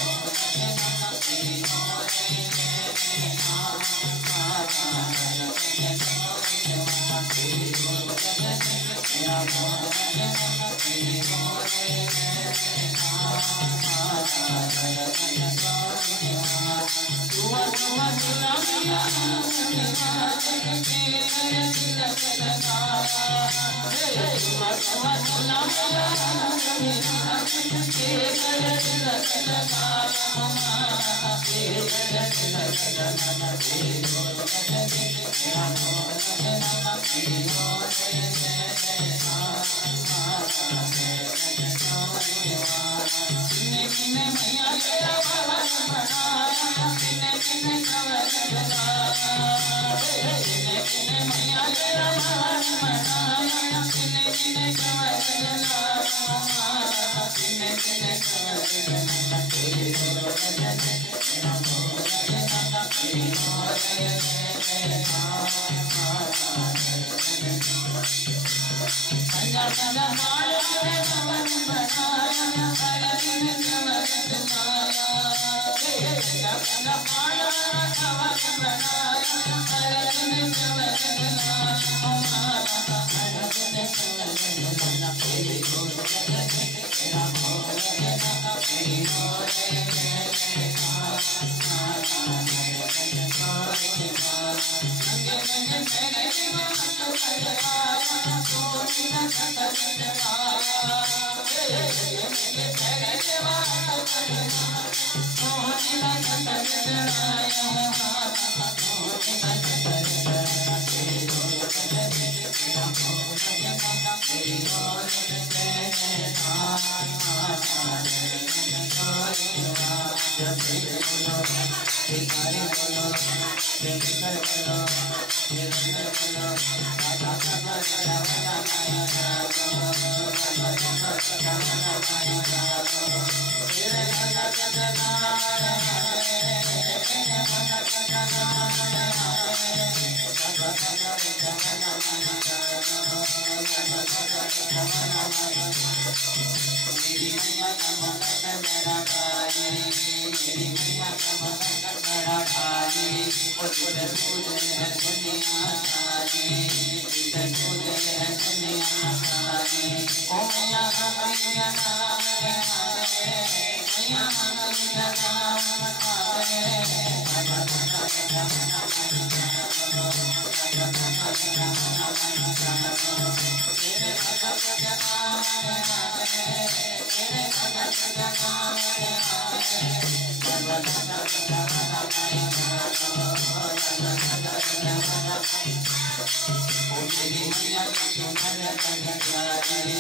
मेरी मैया सुनर कन्यारी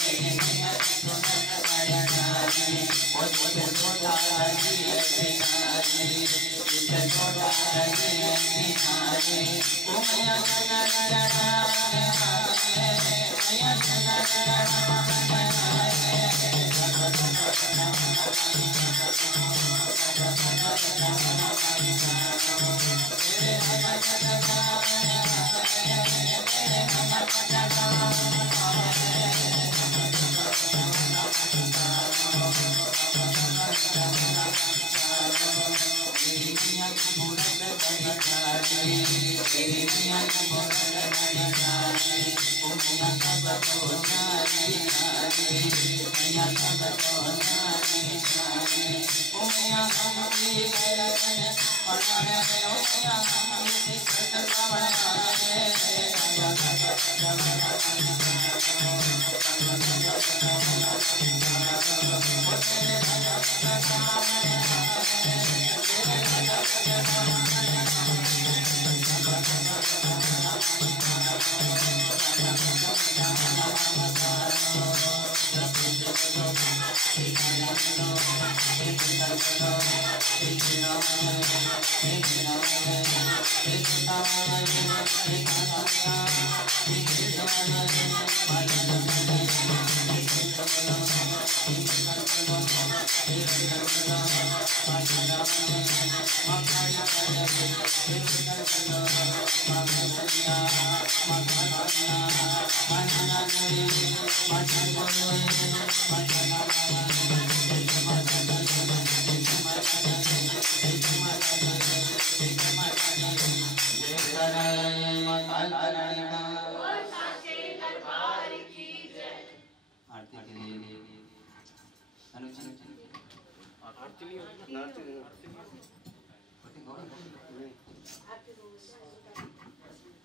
मेरी मैया सुनर कन्यारी ओ तुझे छोटा लगी नारी तुझे छोटा लगी नारी ओ मैया सुनर कन्यारी मैया सुनर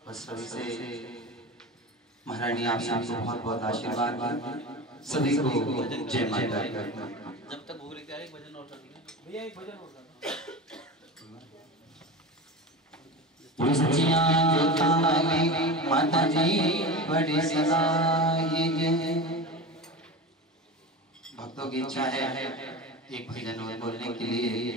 बस सभी से महारानी आप सबको बहुत बहुत आशीर्वाद सभी को जय माता दी। जब तक भोग लेके आए भजन और कर दिया भैया एक भजन और बोलो सच्चियां काली माता जी बड़ी सगाई जय। भक्तों की इच्छा है एक भजन और बोलने के लिए।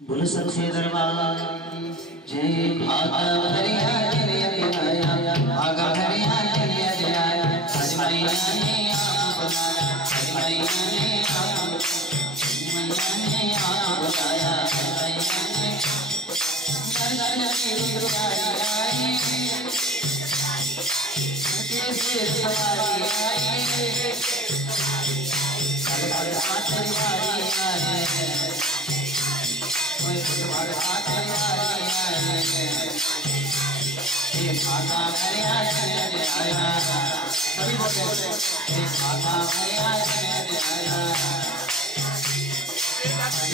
बोलो सच्चे दरबार जय। भागा भरिया भागा भरिया हज मैया ने आप बुलाया हज मैया ने आप बुलाया हज मैया ने गंगा की रुद्राई आई के सवारी आई भगवान सवारी आई भागा भरिया आया सभी बोले भागा भरिया आया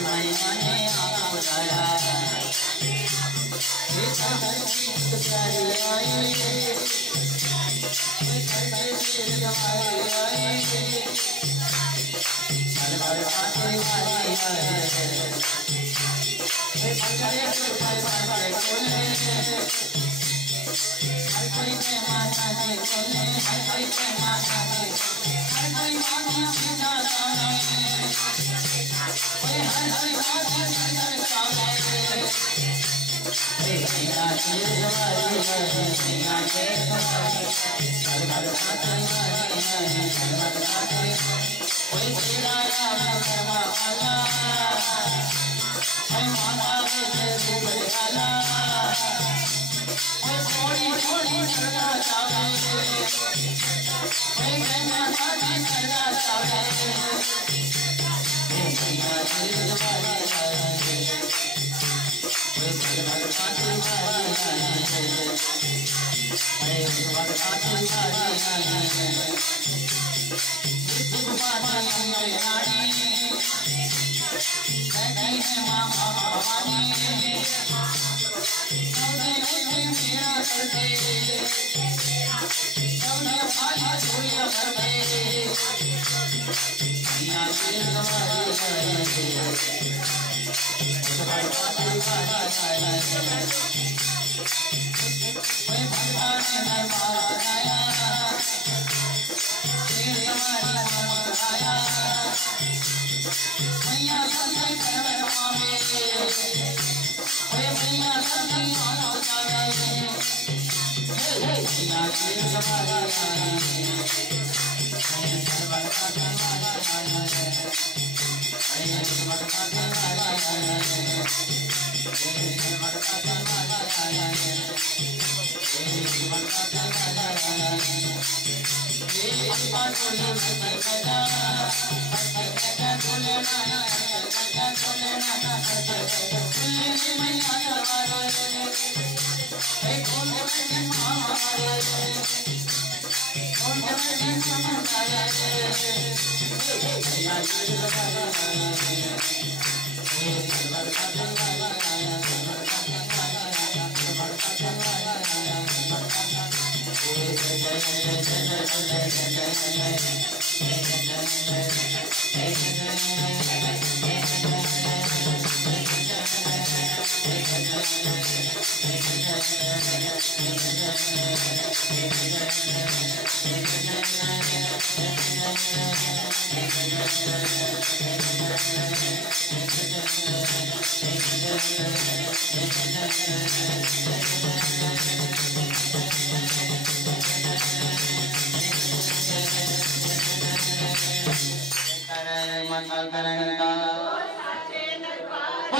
मैया ने आप बुलाया प्यारी आई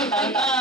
मंगल